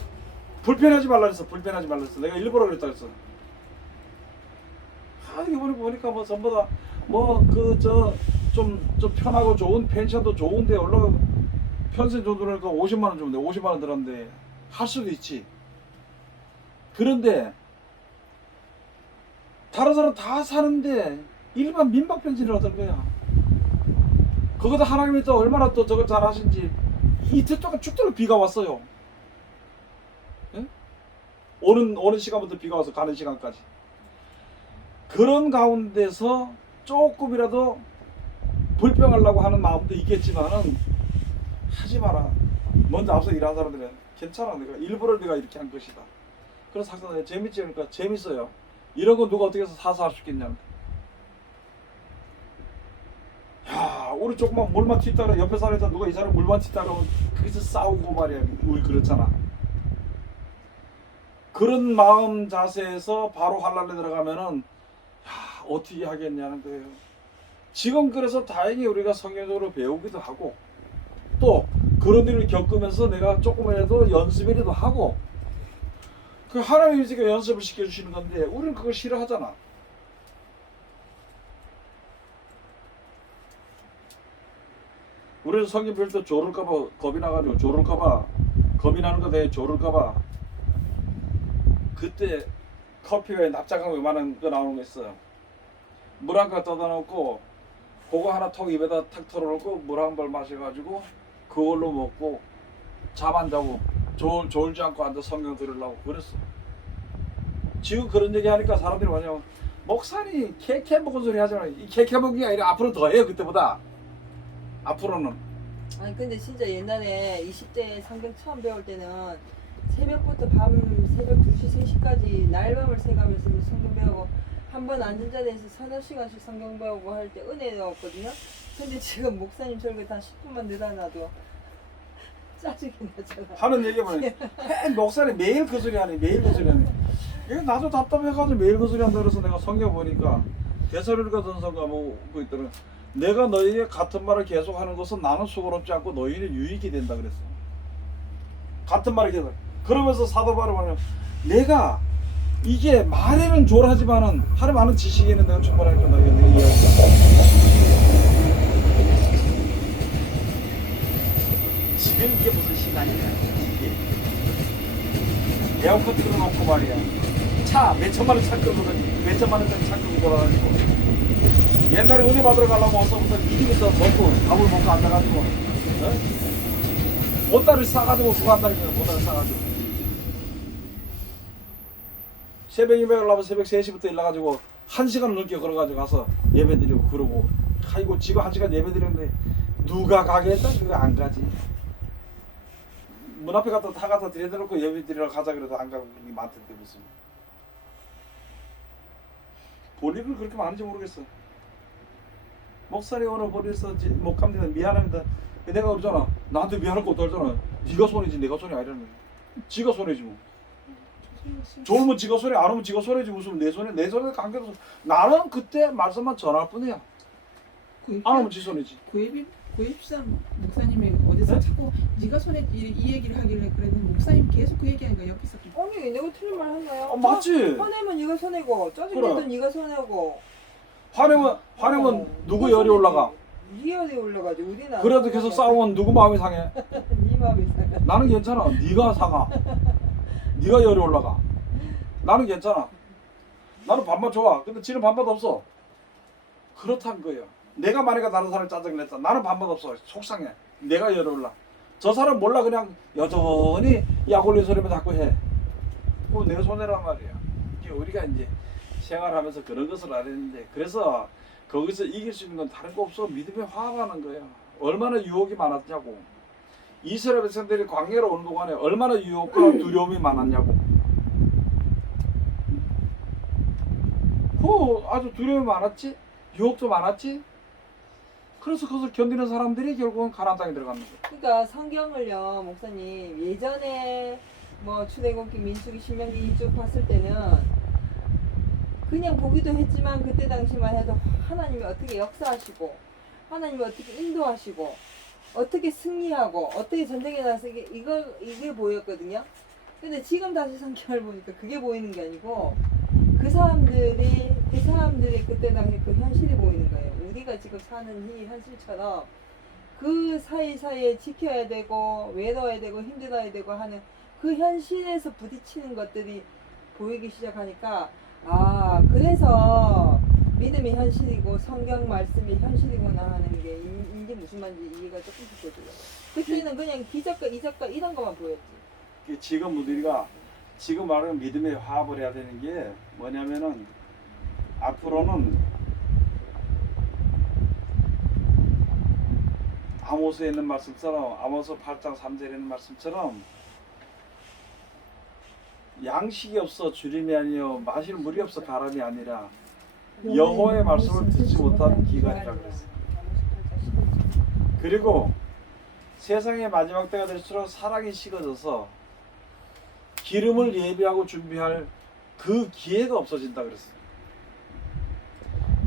불편하지 말라 그랬어. 불편하지 말라 그랬어. 내가 일부러 그랬다 그랬어. 이번에 보니까 뭐 전부 다 뭐 그 좀 편하고 좋은 펜션도 좋은데 올라가 편세 정도니까 50만 원 주면 돼. 50만 원 들었는데 할 수도 있지. 그런데 다른 사람 다 사는데 일반 민박 편지를 얻은 거야. 거기다 하나님이 또 얼마나 또 저걸 잘하신지 이틀 동안 죽도록 비가 왔어요. 예? 오는 시간부터 비가 와서 가는 시간까지. 그런 가운데서 조금이라도 불평하려고 하는 마음도 있겠지만은 하지 마라. 먼저 앞서 일하는 사람들은 괜찮아. 내가 일부러 내가 이렇게 한 것이다. 그래서 항상 재밌지. 그러니까 재밌어요. 이런 거 누가 어떻게 해서 사서 할 수 있겠냐. 야, 우리 조금만 물만 튀다가 옆에 사람에다 누가 이 사람 물만 튀다가 거기서 싸우고 말이야. 우리 그렇잖아. 그런 마음 자세에서 바로 환란에 들어가면은 야, 어떻게 하겠냐는 거예요. 지금 그래서 다행히 우리가 성경적으로 배우기도 하고 또 그런 일을 겪으면서 내가 조금이라도 연습이라도 하고 그 하나님이 지금 연습을 시켜주시는 건데 우리는 그걸 싫어하잖아. 우리는 성경 배울 때 조를까봐 겁이 나가지고 겁이 나는 거 되게 조를까봐 그때 커피가 납작한 거 요만한 거 나오는 거 있어요. 물 한 컵 떠다 놓고 그거 하나 통 입에다 탁 털어놓고 물 한 발 마셔가지고 그걸로 먹고 잠 안 자고 졸지 않고 앉아 성경 들으려고 그랬어. 지금 그런 얘기 하니까 사람들이 뭐냐면 목사님 케케 먹은 소리 하지 마. 이 케케 먹은 게 아니라 앞으로 더 해요. 그때보다 앞으로는. 아니 근데 진짜 옛날에 20대 성경 처음 배울 때는 새벽부터 밤 새벽 2시 3시까지 날밤을 새가면서 성경 배우고 한 번 앉은 자리에서 서너 시간씩 성경 배우고 할 때 은혜였거든요. 근데 지금 목사님 설교 한 10분만 늘어나도 짜증이 나잖아. 하는 얘기 보면 목사님 매일 그 소리 하네. 매일 그 소리 하네. 이거 나도 답답해가지고 매일 그 소리 한다 그래서 내가 성경 보니까 데살로니가 전서가 뭐 그 있더라. 내가 너희에게 같은 말을 계속하는 것은 나는 수고롭지 않고 너희는 유익이 된다 그랬어. 같은 말을 계속. 그러면서 사도 바울이 뭐냐면 내가 이게 말에는 졸하지만은 하나님 아는 지식에는 내가 충분하니까 너희가 내가 이해하겠다. 지금 이게 무슨 시간이야 이게. 에어컨 틀어놓고 말이야. 차 몇천만 원 차 끌거든. 몇천만 원짜리 차 끌고 돌아다니고. 옛날에 은혜 받으러 가려면 어서부터 미리부터 먹고 밥을 먹고 앉아가지고 보따리를 싸가지고 그거 한다니까. 보따리를 싸가지고 새벽 예배 가려면 새벽 3시부터 일어나가지고 1시간 넘게 걸어가지고 가서 예배 드리고 그러고 아이고 지금 1시간 예배 드리는데 누가 가겠다? 그거 안 가지. 문 앞에 갖다 다 갖다 드려놓고 예배 드리러 가자 그래도 안 가고 그게 많던데 무슨 볼 일은 그렇게 많은지 모르겠어. 목사님 오늘 보내서 목합니다. 미안합니다. 내가 그러잖아. 나한테 미안할 것도 없잖아. 네가 손해지 내가 손해 아니라는 거야. 지가 손해지 뭐. 좋으면 지가 손해 안 오면 지가 손해지 무슨 내 손에 관계도 나는 그때 말씀만 전할 뿐이야. 안 오면 지 손해지. 구입산 목사님이 어디서 네? 자꾸 네가 손에 이 얘기를 하길래 그래도 목사님 계속 그 얘기하는 거야 옆에서. 아니 내가 틀린 말 했나요? 맞지. 화내면 네가 손해고 짜증내도 네가 손해고. 화내면 누구 열이 올라가? 네 열이 올라가지. 우리는 그래도 계속 싸우면 누구 마음이 상해? 네 마음이 상해. 나는 괜찮아. 네가 상하. 네가 열이 올라가. 나는 괜찮아. 나는 반반 좋아. 근데 지는 반반 없어. 그렇다는 거예요. 내가 만약에 다른 사람을 짜증을 냈다. 나는 반반 없어. 속상해. 내가 열이 올라. 저 사람 몰라. 그냥 여전히 약 올린 소리만 자꾸 해. 그거 내 손해란 말이야. 이게 우리가 이제 생활하면서 그런 것을 알았는데 그래서 거기서 이길 수 있는 건 다른 거 없어. 믿음에 화합하는 거야. 얼마나 유혹이 많았냐고. 이스라엘 백성들이 광야로 오는 동안에 얼마나 유혹과 두려움이 많았냐고. 아주 두려움이 많았지? 유혹도 많았지? 그래서 그것을 견디는 사람들이 결국은 가나안 땅에 들어가는 거예요. 그러니까 성경을요 목사님 예전에 뭐 출애굽기, 민수기, 신명기 이쪽 봤을 때는 그냥 보기도 했지만 그때 당시만 해도 하나님이 어떻게 역사하시고 하나님이 어떻게 인도하시고 어떻게 승리하고 어떻게 전쟁에 나서 이게 보였거든요. 근데 지금 다시 성경을 보니까 그게 보이는 게 아니고 그 사람들이 그때 당시 그 현실이 보이는 거예요. 우리가 지금 사는 이 현실처럼 그 사이사이에 지켜야 되고 외로워야 되고 힘들어야 되고 하는 그 현실에서 부딪히는 것들이 보이기 시작하니까 아 그래서 믿음이 현실이고 성경 말씀이 현실이구나 하는 게 이제 무슨 말인지 이해가 조금씩 되고요. 그때는 그냥 기적과 이적과 이런 것만 보였지. 지금 우리가 지금 말하는 믿음의 화합을 해야 되는 게 뭐냐면은 앞으로는 아모스에 있는 말씀처럼 아모스 8장 3절에 있는 말씀처럼 양식이 없어 주림이 아니요 마실 물이 없어 가람이 아니라 여호와의 말씀을 듣지 못한 기간이라 그랬어요. 그리고 세상의 마지막 때가 될수록 사랑이 식어져서 기름을 예비하고 준비할 그 기회가 없어진다 그랬어요.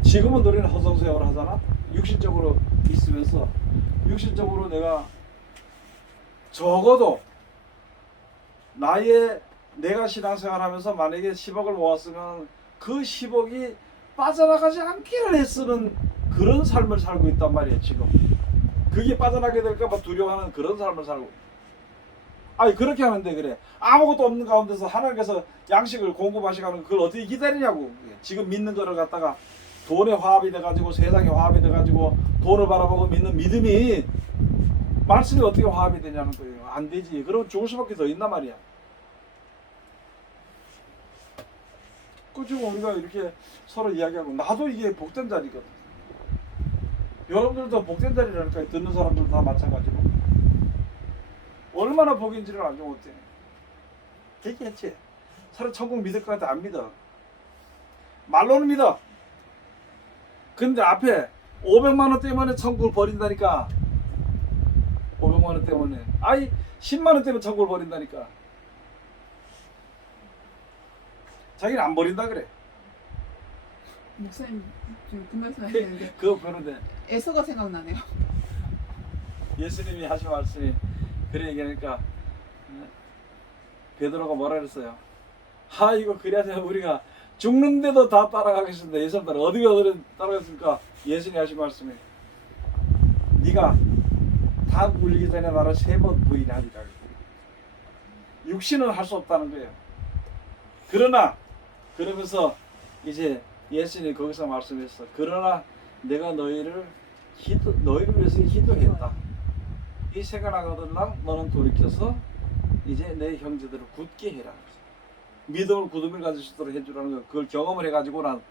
지금은 우리는 허송세월을 하잖아. 육신적으로 있으면서 육신적으로 내가 적어도 내가 신앙생활하면서 만약에 10억을 모았으면 그 10억이 빠져나가지 않기를 애쓰는 그런 삶을 살고 있단 말이에요. 지금 그게 빠져나게 될까 봐 두려워하는 그런 삶을 살고. 아니 그렇게 하는데 그래 아무것도 없는 가운데서 하나님께서 양식을 공급하시가는 그걸 어떻게 기다리냐고. 지금 믿는 거를 갖다가 돈에 화합이 돼가지고 세상에 화합이 돼가지고 돈을 바라보고 믿는 믿음이 말씀이 어떻게 화합이 되냐는 거예요. 안 되지. 그럼 죽을 수밖에 더 있단 말이야. 그 지금 우리가 이렇게 서로 이야기하고 나도 이게 복된 자리거든. 여러분들도 복된 자리라니까. 듣는 사람들도 다 마찬가지고 얼마나 복인지를 알지 못해. 얘기했지. 서로 천국 믿을 것 같아. 안 믿어. 말로는 믿어. 근데 앞에 500만 원 때문에 천국을 버린다니까. 500만 원 때문에. 아이 10만 원 때문에 천국을 버린다니까. 자기는 안 버린다 그래. 목사님 지금 그 말씀 하시는데 그거 그런데 에서가 생각나네요. 예수님이 하신 말씀이 그래 얘기하니까 베드로가 뭐라 그랬어요? 아 이거 그래야 돼. 우리가 죽는데도 다 따라가겠습니다. 예수님 어디가 따라가겠습니까? 예수님이 하신 말씀이 네가 다 물리기 전에 나를 3번 부인하리라. 육신은 할 수 없다는 거예요. 그러면서 이제 예수님이 거기서 말씀했어. 그러나 내가 너희를 위해서 기도했다. 이 생각나거든랑 너는 돌이켜서 이제 내 형제들을 굳게 해라. 믿음을 굳음을 가질 수 있도록 해주라는 거. 그걸 경험을 해가지고 난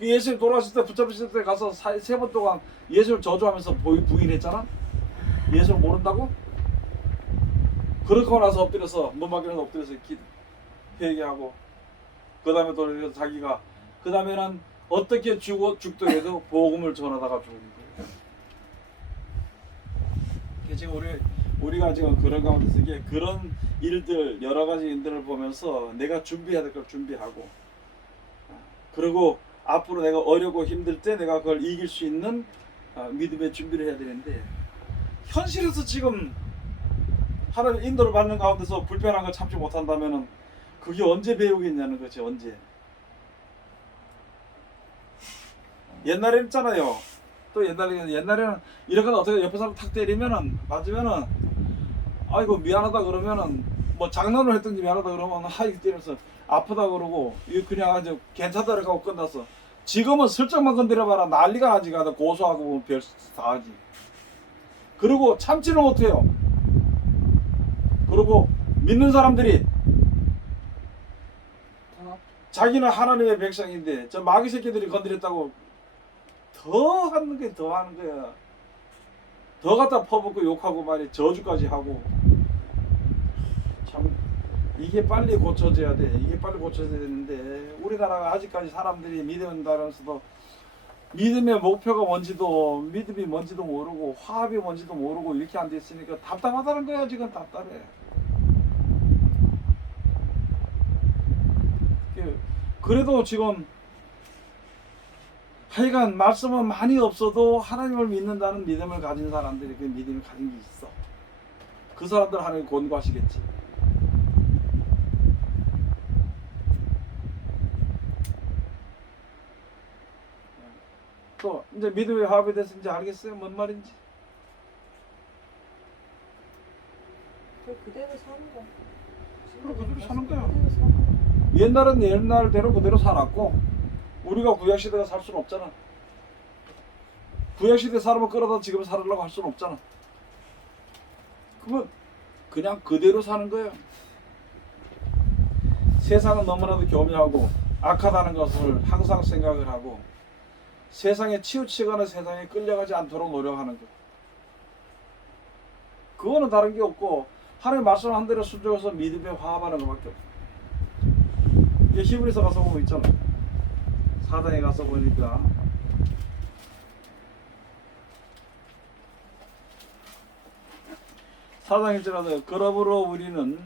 예수님 돌아가실 때 붙잡으실 때 가서 3번 동안 예수를 저주하면서 부인했잖아. 예수를 모른다고? 그러고 나서 엎드려서 문밖에서 엎드려서 회개하고 그 다음에 또 자기가 그 다음에는 어떻게 죽더라도 복음을 전하다가 죽은 거예요. 지금 우리가 지금 그런 가운데서 이게 그런 일들 여러 가지 일들을 보면서 내가 준비해야 될 걸 준비하고 그리고 앞으로 내가 어렵고 힘들 때 내가 그걸 이길 수 있는 믿음의 준비를 해야 되는데 현실에서 지금 하나님 인도를 받는 가운데서 불편한 걸 참지 못한다면은 그게 언제 배우겠냐는 거지. 언제. 옛날에 있잖아요. 또 옛날에는 이렇게 어떻게 옆에 사람 탁 때리면은 맞으면은 아이고 미안하다 그러면은 뭐 장난을 했든지 미안하다 그러면 하이 때려서 아프다 그러고 이거 그냥 아주 괜찮다 그러고 끝났어. 지금은 슬쩍만 건드려봐라 난리가 나지. 가다 고소하고 별 다 하지. 그리고 참지는 못해요. 그리고 믿는 사람들이 자기는 하나님의 백성인데 저 마귀 새끼들이 건드렸다고 더 하는 거야. 더 갖다 퍼붓고 욕하고 말이 저주까지 하고. 참 이게 빨리 고쳐져야 돼. 이게 빨리 고쳐져야 되는데 우리나라가 아직까지 사람들이 믿는다면서도 믿음의 목표가 뭔지도 믿음이 뭔지도 모르고 화합이 뭔지도 모르고 이렇게 안 돼 있으니까 답답하다는 거야. 지금 답답해. 그래도 지금 하여간 말씀은 많이 없어도 하나님을 믿는다는 믿음을 가진 사람들이 그 믿음을 가진 게 있어. 그 사람들 하나님 권고하시겠지. 또 이제 믿음의 화합에 대해서 이제 알겠어요? 뭔 말인지. 그대로 사는 거야. 그대로 사는 거야. 그대로 사는 거야. 옛날은 옛날대로 그대로 살았고 우리가 구약시대가 살 수는 없잖아. 구약시대 사람을 끌어다 지금 살으려고 할 수는 없잖아. 그러면 그냥 그대로 사는 거예요. 세상은 너무나도 교묘하고 악하다는 것을 항상 생각을 하고 세상에 치우치거나 세상에 끌려가지 않도록 노력하는 거. 그거는 다른 게 없고 하나님 말씀한 대로 순종해서 믿음에 화합하는 것밖에 없어. 이게 히브리서 가서 보면 있잖아. 4장에 가서 보니까 4장 1절에 그러므로 우리는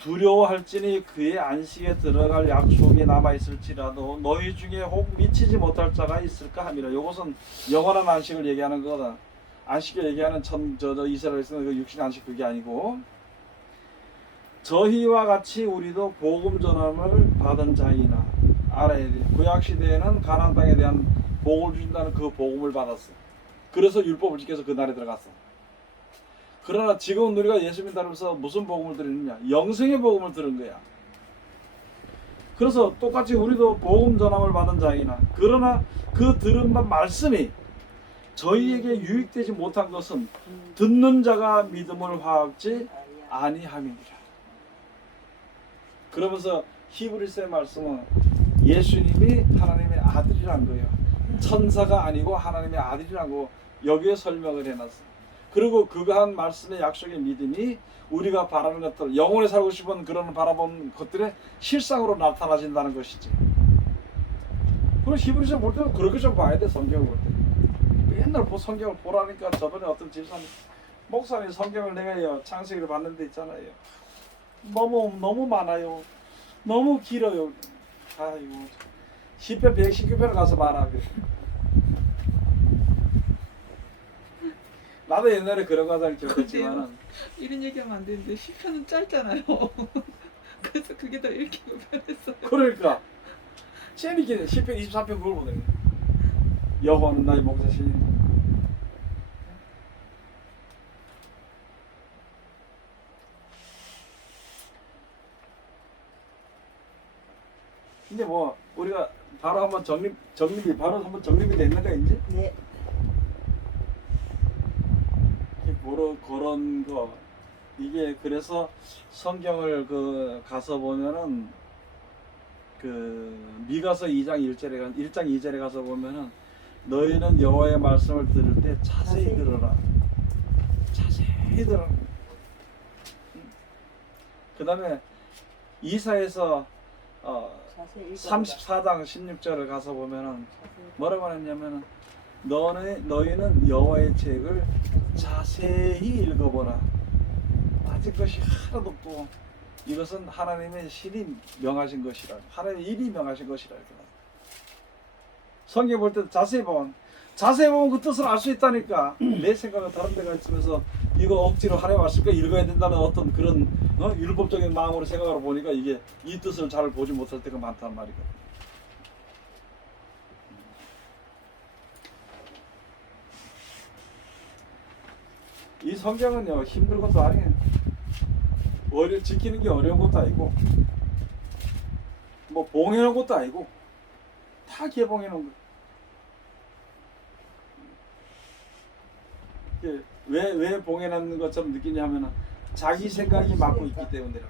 두려워할지니 그의 안식에 들어갈 약속이 남아있을지라도 너희 중에 혹 미치지 못할 자가 있을까 함이라. 이것은 영원한 안식을 얘기하는 거다. 안식을 얘기하는 이스라엘에서는 그 육신 안식 그게 아니고 저희와 같이 우리도 복음 전함을 받은 자이나 알아야 돼. 구약 시대에는 가나안 땅에 대한 복음을 주신다는 그 복음을 받았어. 그래서 율법을 지켜서 그 날에 들어갔어. 그러나 지금은 우리가 예수 믿으면서 무슨 복음을 들었느냐? 영생의 복음을 들은 거야. 그래서 똑같이 우리도 복음 전함을 받은 자이나 그러나 그 들은 말씀이 저희에게 유익되지 못한 것은 듣는 자가 믿음을 화합지 아니함이니라. 그러면서 히브리서의 말씀은 예수님이 하나님의 아들이란 거예요. 천사가 아니고 하나님의 아들이라고 여기에 설명을 해놨어요. 그리고 그가 한 말씀의 약속의 믿음이 우리가 바라는 것들, 영원히 살고 싶은 그런 바라본 것들의 실상으로 나타나진다는 것이지. 그리고 히브리서 볼 때도 그렇게 좀 봐야 돼. 성경을 볼 때. 맨날 성경을 보라니까 저번에 어떤 집사님, 목사님 성경을 내가 창세기를 봤는데 있잖아요. 너무 많아요. 너무 길어요. 아이고. 10편 119편을 가서 말아. 나도 옛날에 그런 과정을 겪었지만은 이런 얘기하면 안 되는데 10편은 짧잖아요. 그래서 그게 더 읽기가 편했어요. 그러니까 재밌게 10편 23편 그걸 보네. 여호와는 나의 목자시니. 이제 뭐 우리가 바로 한번 정립이 바로 한번 정립이 됐는가 이제? 네. 그런 거 이게 그래서 성경을 가서 보면은 미가서 1장 2절에 가서 보면은 너희는 여호와의 말씀을 들을 때 자세히 들어라. 자세히 들어라. 그다음에 이사야서 34장 16절을 가서 보면은 뭐라고 하냐면은 너희는 여호와의 책을 자세히 읽어보라. 빠진 것이 하나도 없고 이것은 하나님의 신이 명하신 것이라. 하나님의 일이 명하신 것이라. 성경 볼 때 자세히 보면 그 뜻을 알 수 있다니까. 내 생각은 다른 데가 있으면서 이거 억지로 하나님 말씀과 읽어야 된다는 어떤 그런 율법적인 마음으로 생각하러 보니까 이게 이 뜻을 잘 보지 못할 때가 많단 말이거든. 이 성경은요 힘든 것도 아니에요. 지키는 게 어려운 것도 아니고 뭐 봉해놓은 것도 아니고 다 개봉해놓은 거. 왜 봉해놓는 것처럼 느끼냐면은 자기 생각이 맡고 있기 때문이라.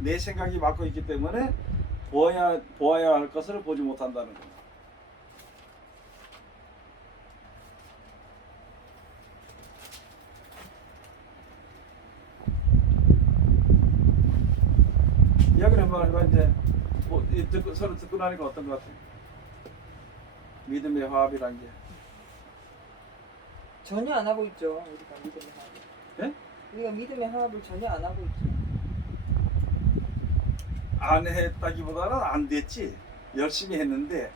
내 생각이 맡고 있기 때문에 보아야 할 것을 보지 못한다는 거. 이야기를 한번 해봐. 이제 서로 듣고 나니까 어떤 것 같아? 믿음의 화합이란 게 전혀 안 하고 있죠. 우리가 믿음의 화합. 예? 우리가 믿음의 화합을 전혀 안 하고 있죠. 안 했다기보다는 안 됐지. 열심히 했는데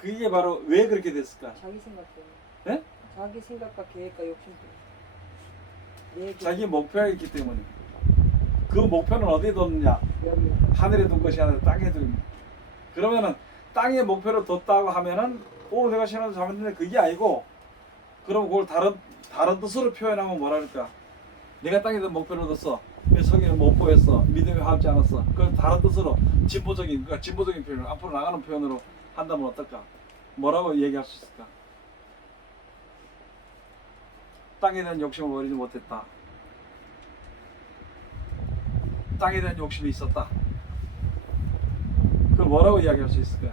그게 바로 왜 그렇게 됐을까? 자기 생각 때문에. 네? 자기 생각과 계획과 욕심 때문에. 내 자기 목표가 있기 때문에. 그 목표는 어디에 뒀느냐? 여기. 하늘에 둔 것이 아니라 땅에 둔. 그러면은 땅에 목표를 뒀다고 하면은 내가 신앙을 잘못했는데 그게 아니고, 그럼 그걸 다른 뜻으로 표현하면 뭐라 그럴까? 내가 땅에 둔 목표를 뒀어. 성경을 못 보였어. 믿음이 화합지 않았어. 그걸 다른 뜻으로 진보적인 표현을 앞으로 나가는 표현으로 한다면 어떨까? 뭐라고 얘기할 수 있을까? 땅에 대한 욕심을 버리지 못했다. 땅에 대한 욕심이 있었다. 그걸 뭐라고 이야기할 수 있을까?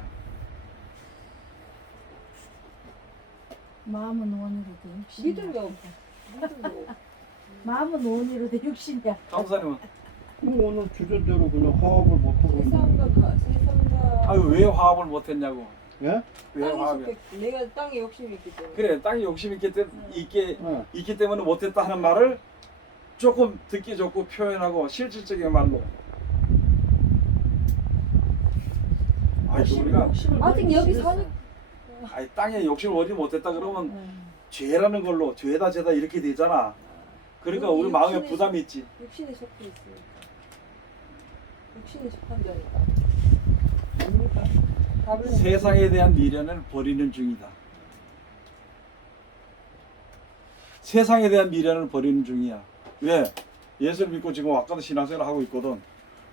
마음은 원으로 돼 욕심이 믿음이 없어. 믿음이 없어. 마음은 원으로 돼 욕심이 야 강사님은 그럼 오늘 주제대로 그냥 화합을 못하고 세상과 아유 왜 화합을 못했냐고. 예? 왜 화합이? 내가 땅에 욕심이 있기 때문에. 그래 땅에 욕심이 네. 있기 때문에 못했다 하는 말을 조금 듣기 좋고 표현하고 실질적인 말로. 우리가 아직 여기 사니. 땅에 욕심을 버리지 못했다 그러면 죄라는 걸로 죄다 이렇게 되잖아. 그러니까 우리 마음에 부담이 있지. 육신에 속해 있으니까. 육신이 속한 자니까. 아닙니까? 답을 세상에 대한 미련을 버리는 중이다. 세상에 대한 미련을 버리는 중이야. 왜? 예수를 믿고 지금 아까도 신앙생활을 하고 있거든.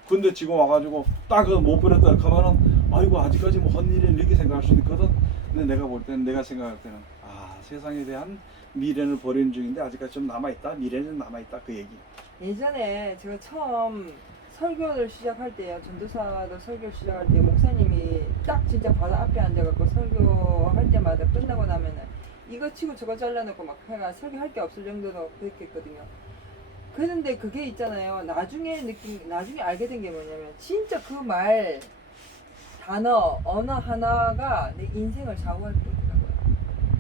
근데 지금 와가지고 딱 그거 못 버렸다 하면은 아이고 아직까지 뭐 헛일이 이렇게 생각할 수 있거든. 근데 내가 볼 때는, 내가 생각할 때는 세상에 대한 미련을 버리는 중인데 아직까지 좀 남아있다. 미련이 좀 남아있다. 그 얘기. 예전에 제가 처음 설교를 시작할 때요. 전도사도 설교를 시작할 때 목사님이 딱 진짜 바다 앞에 앉아갖고 설교할 때마다 끝나고 나면은 이거 치고 저거 잘라놓고 막 해가 설교할 게 없을 정도로 그렇게 했거든요. 그런데 그게 있잖아요. 나중에 알게 된 게 뭐냐면 진짜 그 말 단어 언어 하나가 내 인생을 좌우할 때 있더라고요.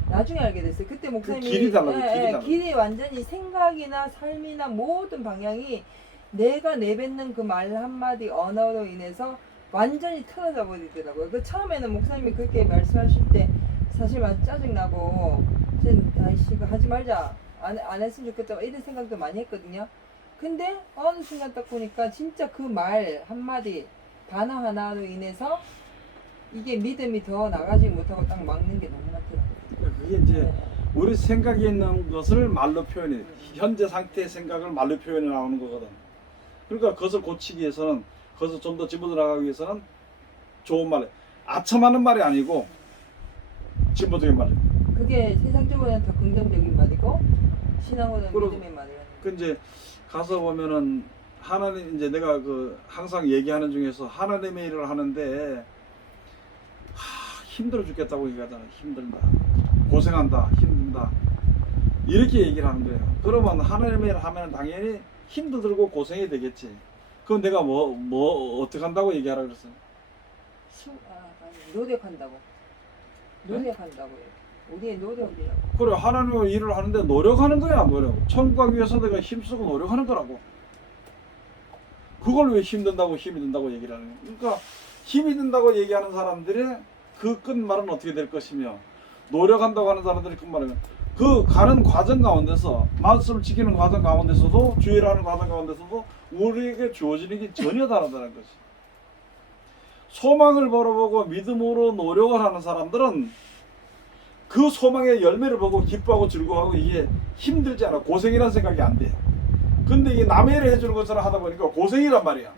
나중에 알게 됐어요. 그때 목사님이 길이 달라요, 길이 달라요. 길이 완전히 생각이나 삶이나 모든 방향이 내가 내뱉는 그 말 한마디 언어로 인해서 완전히 틀어져 버리더라고요. 그 처음에는 목사님이 그렇게 말씀하실 때 사실 막 짜증나고 아이씨 이거 하지 말자 안 했으면 좋겠다 이런 생각도 많이 했거든요. 근데 어느 순간 딱 보니까 진짜 그 말 한마디 단어 하나로 인해서 이게 믿음이 더 나가지 못하고 딱 막는 게 너무 많더라고요. 그게 이제 우리 생각에 있는 것을 말로 표현해. 현재 상태의 생각을 말로 표현해 나오는 거거든. 그러니까 그것을 고치기 위해서는, 그것을 좀 더 집어 들어가기 위해서는 좋은 말, 아첨하는 말이 아니고 진보적인 말. 그게 세상적으로는 더 긍정적인 말이고 신앙으로는 그럼- 믿음의 말이라는 그 이제 가서 보면은 하나님, 이제 내가 그 항상 얘기하는 중에서 하나님의 일을 하는데 힘들어 죽겠다고 얘기하잖아. 힘들다, 고생한다, 힘든다 이렇게 얘기를 하는 거예요. 그러면 하나님의 일을 하면 당연히 힘도 들고 고생이 되겠지. 그럼 내가 뭐 어떻게 한다고 얘기하라 그랬어요? 노력한다고. 노력한다고요. 우리의 노력이라고. 그래, 하나님의 일을 하는데 노력하는 거야. 노력. 천국 가기 위해서 내가 힘쓰고 노력하는 거라고. 그걸 왜 힘든다고 힘이 든다고 얘기를 하는 거야. 그러니까 힘이 든다고 얘기하는 사람들의 그 끝말은 어떻게 될 것이며, 노력한다고 하는 사람들의 끝말은 그 가는 과정 가운데서, 말씀을 지키는 과정 가운데서도, 주의를 하는 과정 가운데서도 우리에게 주어지는 게 전혀 다르다는 것이. 소망을 바라보고 믿음으로 노력을 하는 사람들은 그 소망의 열매를 보고 기뻐하고 즐거워하고 이게 힘들지 않아. 고생이라는 생각이 안 돼. 근데 이게 남의 일을 해주는 것처럼 하다 보니까 고생이란 말이야.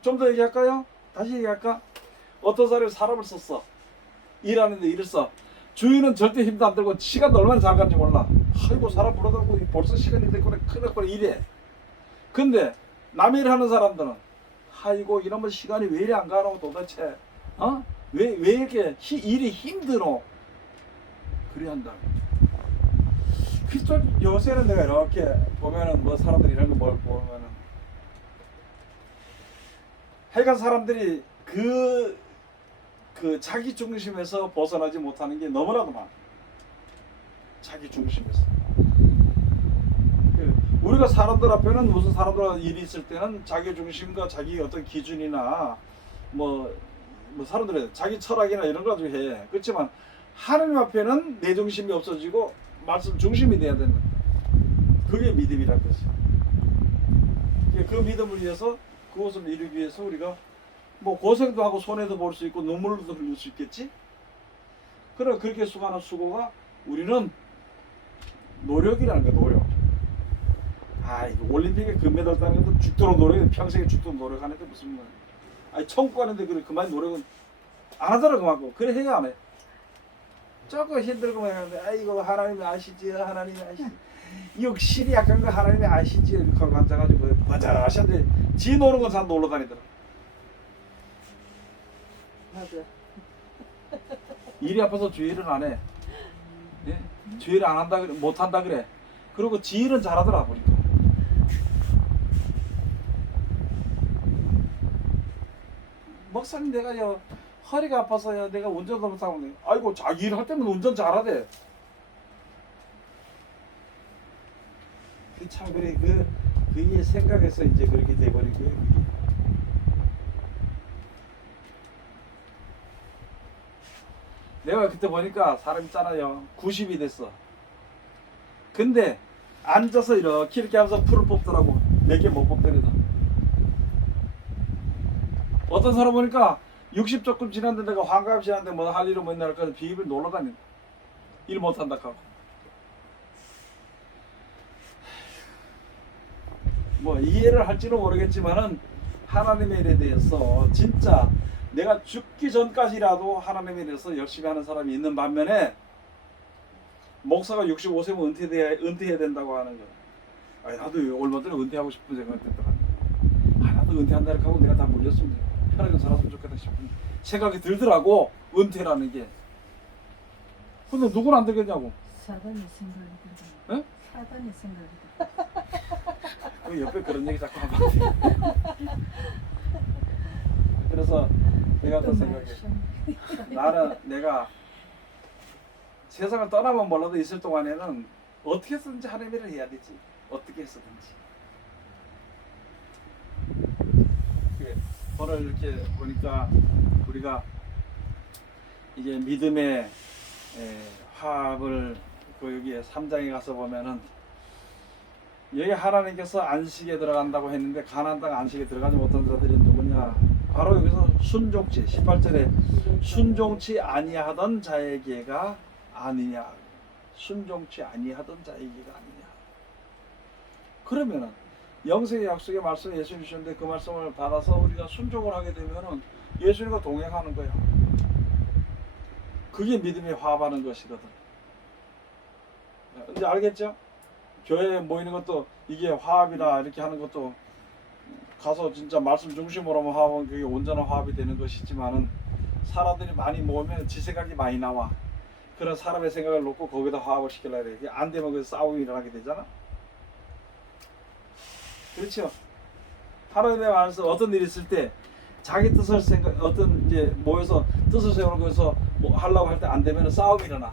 좀 더 얘기할까요? 다시 얘기할까? 어떤 사람을 썼어. 일하는데 일을 써. 주인은 절대 힘도 안 들고 시간도 얼마나 잘 가는지 몰라. 아이고 사람 불러다고 벌써 시간이 됐구나. 큰일 났구나 이래. 근데 남의 일 하는 사람들은 아이고 이러면 시간이 왜 이리 안 가노 도대체. 왜 이렇게 일이 힘드노? 그래 한다. 그래서 요새는 내가 이렇게 보면은 뭐 사람들이 이런 거 보면은 하여간 사람들이 그 자기 중심에서 벗어나지 못하는 게 너무나도 많아. 자기 중심에서. 우리가 우리가 사람들 앞에는 무슨 사람들 일이 있을 때는 자기 중심과 자기 어떤 기준이나 뭐 사람들의 자기 철학이나 이런 거 가지고 해. 그렇지만 하나님 앞에는 내 중심이 없어지고 말씀 중심이 돼야 된다. 그게 믿음이라는 거지. 그 믿음을 위해서 그것을 이루기 위해서 우리가 뭐 고생도 하고 손해도 볼 수 있고 눈물도 흘릴 수 있겠지. 그래 그렇게 수고하는 수고가 우리는 노력이라는 거야. 노력. 아 이거 올림픽에 금메달 따는 것도 죽도록 노력해. 평생에 죽도록 노력하는데 무슨 말. 아니 천국 가는데 그만 노력은 안 하더라 그만큼. 그래 해야 안 해. 조금 힘들고 하는데 아이고 하나님이 아시지 하나님이 아시지. 육신이 약한 거 하나님이 아시지 이렇게 하고 앉아가지고 바자하셨는데 지 노는 건 다 놀러 다니더라. 맞아. 일이 아파서 주일은 안 해. 예? 주일 안 한다 그래, 못 한다 그래. 그리고 지 일은 잘하더라 보니까. 목사님 내가요 허리가 아파서요 내가 운전도 못하고 아이고 자기 일 할 때면 운전 잘하대. 참 그래 그게 생각해서 이제 그렇게 돼버린 거예요. 그게. 내가 그때 보니까 사람 있잖아요 90이 됐어. 근데 앉아서 이렇게 하면서 풀을 뽑더라고. 몇 개 못 뽑더라도. 어떤 사람 보니까 60 조금 지났는데 내가 환갑 지났는데 뭐 할 일은 뭐 있나 할까 비입을 놀러 다닌다. 일 못한다 하고. 뭐 이해를 할지는 모르겠지만은 하나님의 일에 대해서 진짜 내가 죽기 전까지라도 하나님에 대해서 열심히 하는 사람이 있는 반면에 목사가 65세면 은퇴해야 된다고 하는 거. 아니 나도 얼마 전에 은퇴하고 싶은 생각이 들더라. 아 나도 은퇴한다 하고 내가 다 물렸으면 편하게 살았으면 좋겠다 싶은 생각이 들더라고. 은퇴라는 게. 근데 누구는 안 되겠냐고. 사단의 생각이 들다. 응? 사단의 생각이 들다. 그 옆에 그런 얘기 자꾸 하면 그래서 내가 또 생각해. 나는 내가 세상을 떠나면 몰라도 있을 동안에는 어떻게 해서든지 하나님의 일을 해야 되지. 어떻게 해서든지. 오늘 이렇게 보니까 우리가 이게 믿음의 화합을 그 여기에 3장에 가서 보면은 여기 하나님께서 안식에 들어간다고 했는데 가나안 땅 안식에 들어가지 못한 자들이 누구냐? 바로 여기서 순종치 18절에 순종치 아니하던 자에게가 아니냐. 순종치 아니하던 자에게가 아니냐. 그러면은 영생의 약속의 말씀 예수님 주셨는데 그 말씀을 받아서 우리가 순종을 하게 되면은 예수님과 동행하는 거야. 그게 믿음이 화합하는 것이거든. 이제 알겠죠? 교회에 모이는 것도 이게 화합이라 이렇게 하는 것도 가서 진짜 말씀 중심으로만 화합하면 그게 온전한 화합이 되는 것이지만은 사람들이 많이 모이면 지 생각이 많이 나와. 그런 사람의 생각을 놓고 거기다 화합을 시키려고 해. 안 되면 거기서 싸움이 일어나게 되잖아. 그렇죠? 하나님의 말씀 어떤 일이 있을 때 자기 뜻을 생각 어떤 이제 모여서 뜻을 세우는 거에서 뭐 하려고 할 때 안 되면 싸움이 일어나.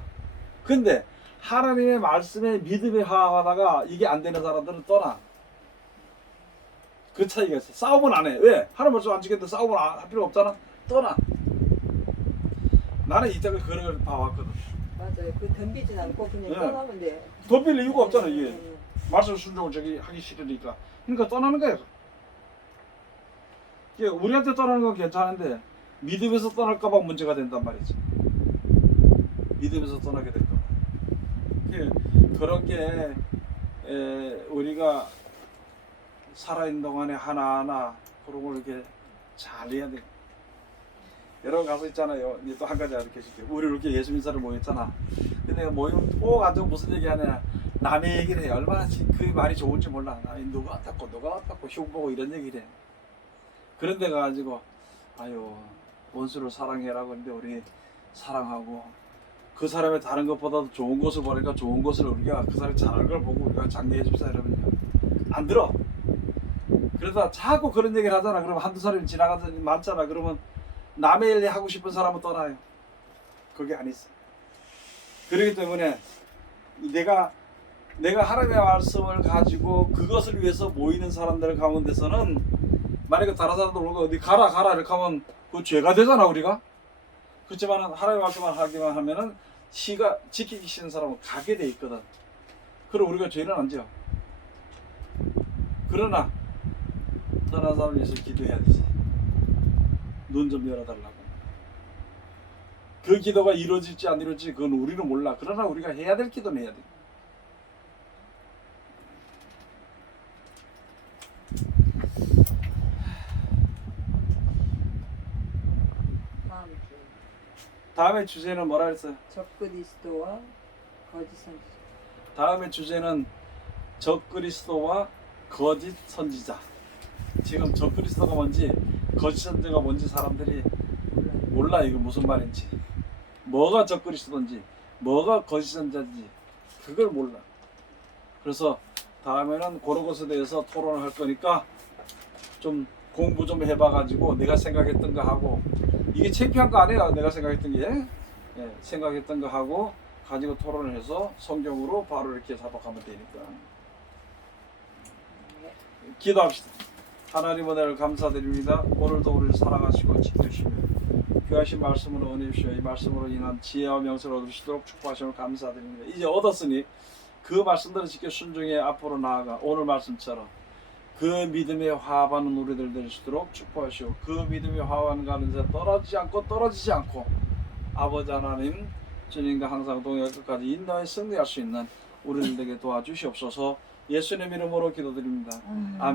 근데 하나님의 말씀에 믿음에 화합하다가 이게 안 되는 사람들은 떠나. 그 차이가 있어. 싸움은 안 해. 왜? 하나님 말씀 안 지켰는데 싸움을 할 필요가 없잖아. 떠나. 나는 이때까지 그런 걸 봐왔거든. 맞아요. 그 덤비진 않고 그냥 네. 떠나면 돼. 덤빌 이유가 없잖아 이게. 음. 말씀 순종을 저기 하기 싫으니까. 그러니까 떠나는 거야. 이게 우리한테 떠나는 건 괜찮은데 믿음에서 떠날까봐 문제가 된단 말이지. 믿음에서 떠나게 될까 봐. 그런 게 우리가 살아있는 동안에 하나하나 그런 걸 이렇게 잘 해야 돼. 여러 가서 있잖아요. 이제 또 한 가지 알려줄게요. 우리 이렇게 예수 민사를 모였잖아. 근데 내가 모이면 꼭 앉아서 무슨 얘기하냐. 남의 얘기를 해. 얼마나 그 말이 좋은지 몰라. 누가 왔다고 누가 왔다고 흉보고 이런 얘기를 해. 그런 데 가가지고 아유 원수를 사랑해라고 했는데 우리 사랑하고 그 사람의 다른 것보다도 좋은 것을 보니까 좋은 것을 우리가 그 사람이 잘하는 걸 보고 우리가 장려해 줍시다 이러면요. 안 들어. 그러다 자꾸 그런 얘기를 하잖아. 그러면 한두 사람이 지나가서 많잖아. 그러면 남의 일 하고 싶은 사람은 떠나요. 그게 안 있어. 그렇기 때문에 내가 내가 하나님의 말씀을 가지고 그것을 위해서 모이는 사람들 가운데서는 만약에 다른 사람들 오고 어디 가라 이렇게 하면 그 죄가 되잖아 우리가. 그렇지만 하나님의 말씀을 하기만 하면은 시가 지키기 싫은 사람은 가게 돼 있거든. 그럼 우리가 죄는 안 지어. 그러나 떠난 사람을 위해서 기도해야 되지. 눈 좀 열어달라고. 그 기도가 이루어질지 안 이루어질지 그건 우리는 몰라. 그러나 우리가 해야 될 기도는 해야 돼. 다음 주 다음에 주제는 뭐라 했어요? 적그리스도와 거짓 선지자. 다음에 주제는 적그리스도와 거짓 선지자. 지금 적그리스도가 뭔지 거짓 선지자가 뭔지 사람들이 몰라. 이거 무슨 말인지, 뭐가 적그리스도인지 뭐가 거짓 선지자인지 그걸 몰라. 그래서 다음에는 그런 것에 대해서 토론을 할 거니까 좀 공부 좀 해봐가지고 내가 생각했던 거 하고, 이게 창피한 거 아니에요. 내가 생각했던 게 생각했던 거 하고 가지고 토론을 해서 성경으로 바로 이렇게 잡아가면 되니까. 기도합시다. 하나님 은혜를 감사드립니다. 오늘도 우리를 사랑하시고 지켜주시며 귀하신 말씀으로 은혜 주시어 이 말씀으로 인한 지혜와 명철을 얻으시도록 축복하시며 감사드립니다. 이제 얻었으니 그 말씀대로 지켜 순종해 앞으로 나아가 오늘 말씀처럼 그 믿음의 화합하는 우리들 될 수 있도록 축복하시오. 그 믿음의 화합하는 가운데 떨어지지 않고 아버지 하나님 주님과 항상 동행할 끝까지 인도에 승리할 수 있는 우리들에게 도와주시옵소서. 예수님 이름으로 기도드립니다. 아멘.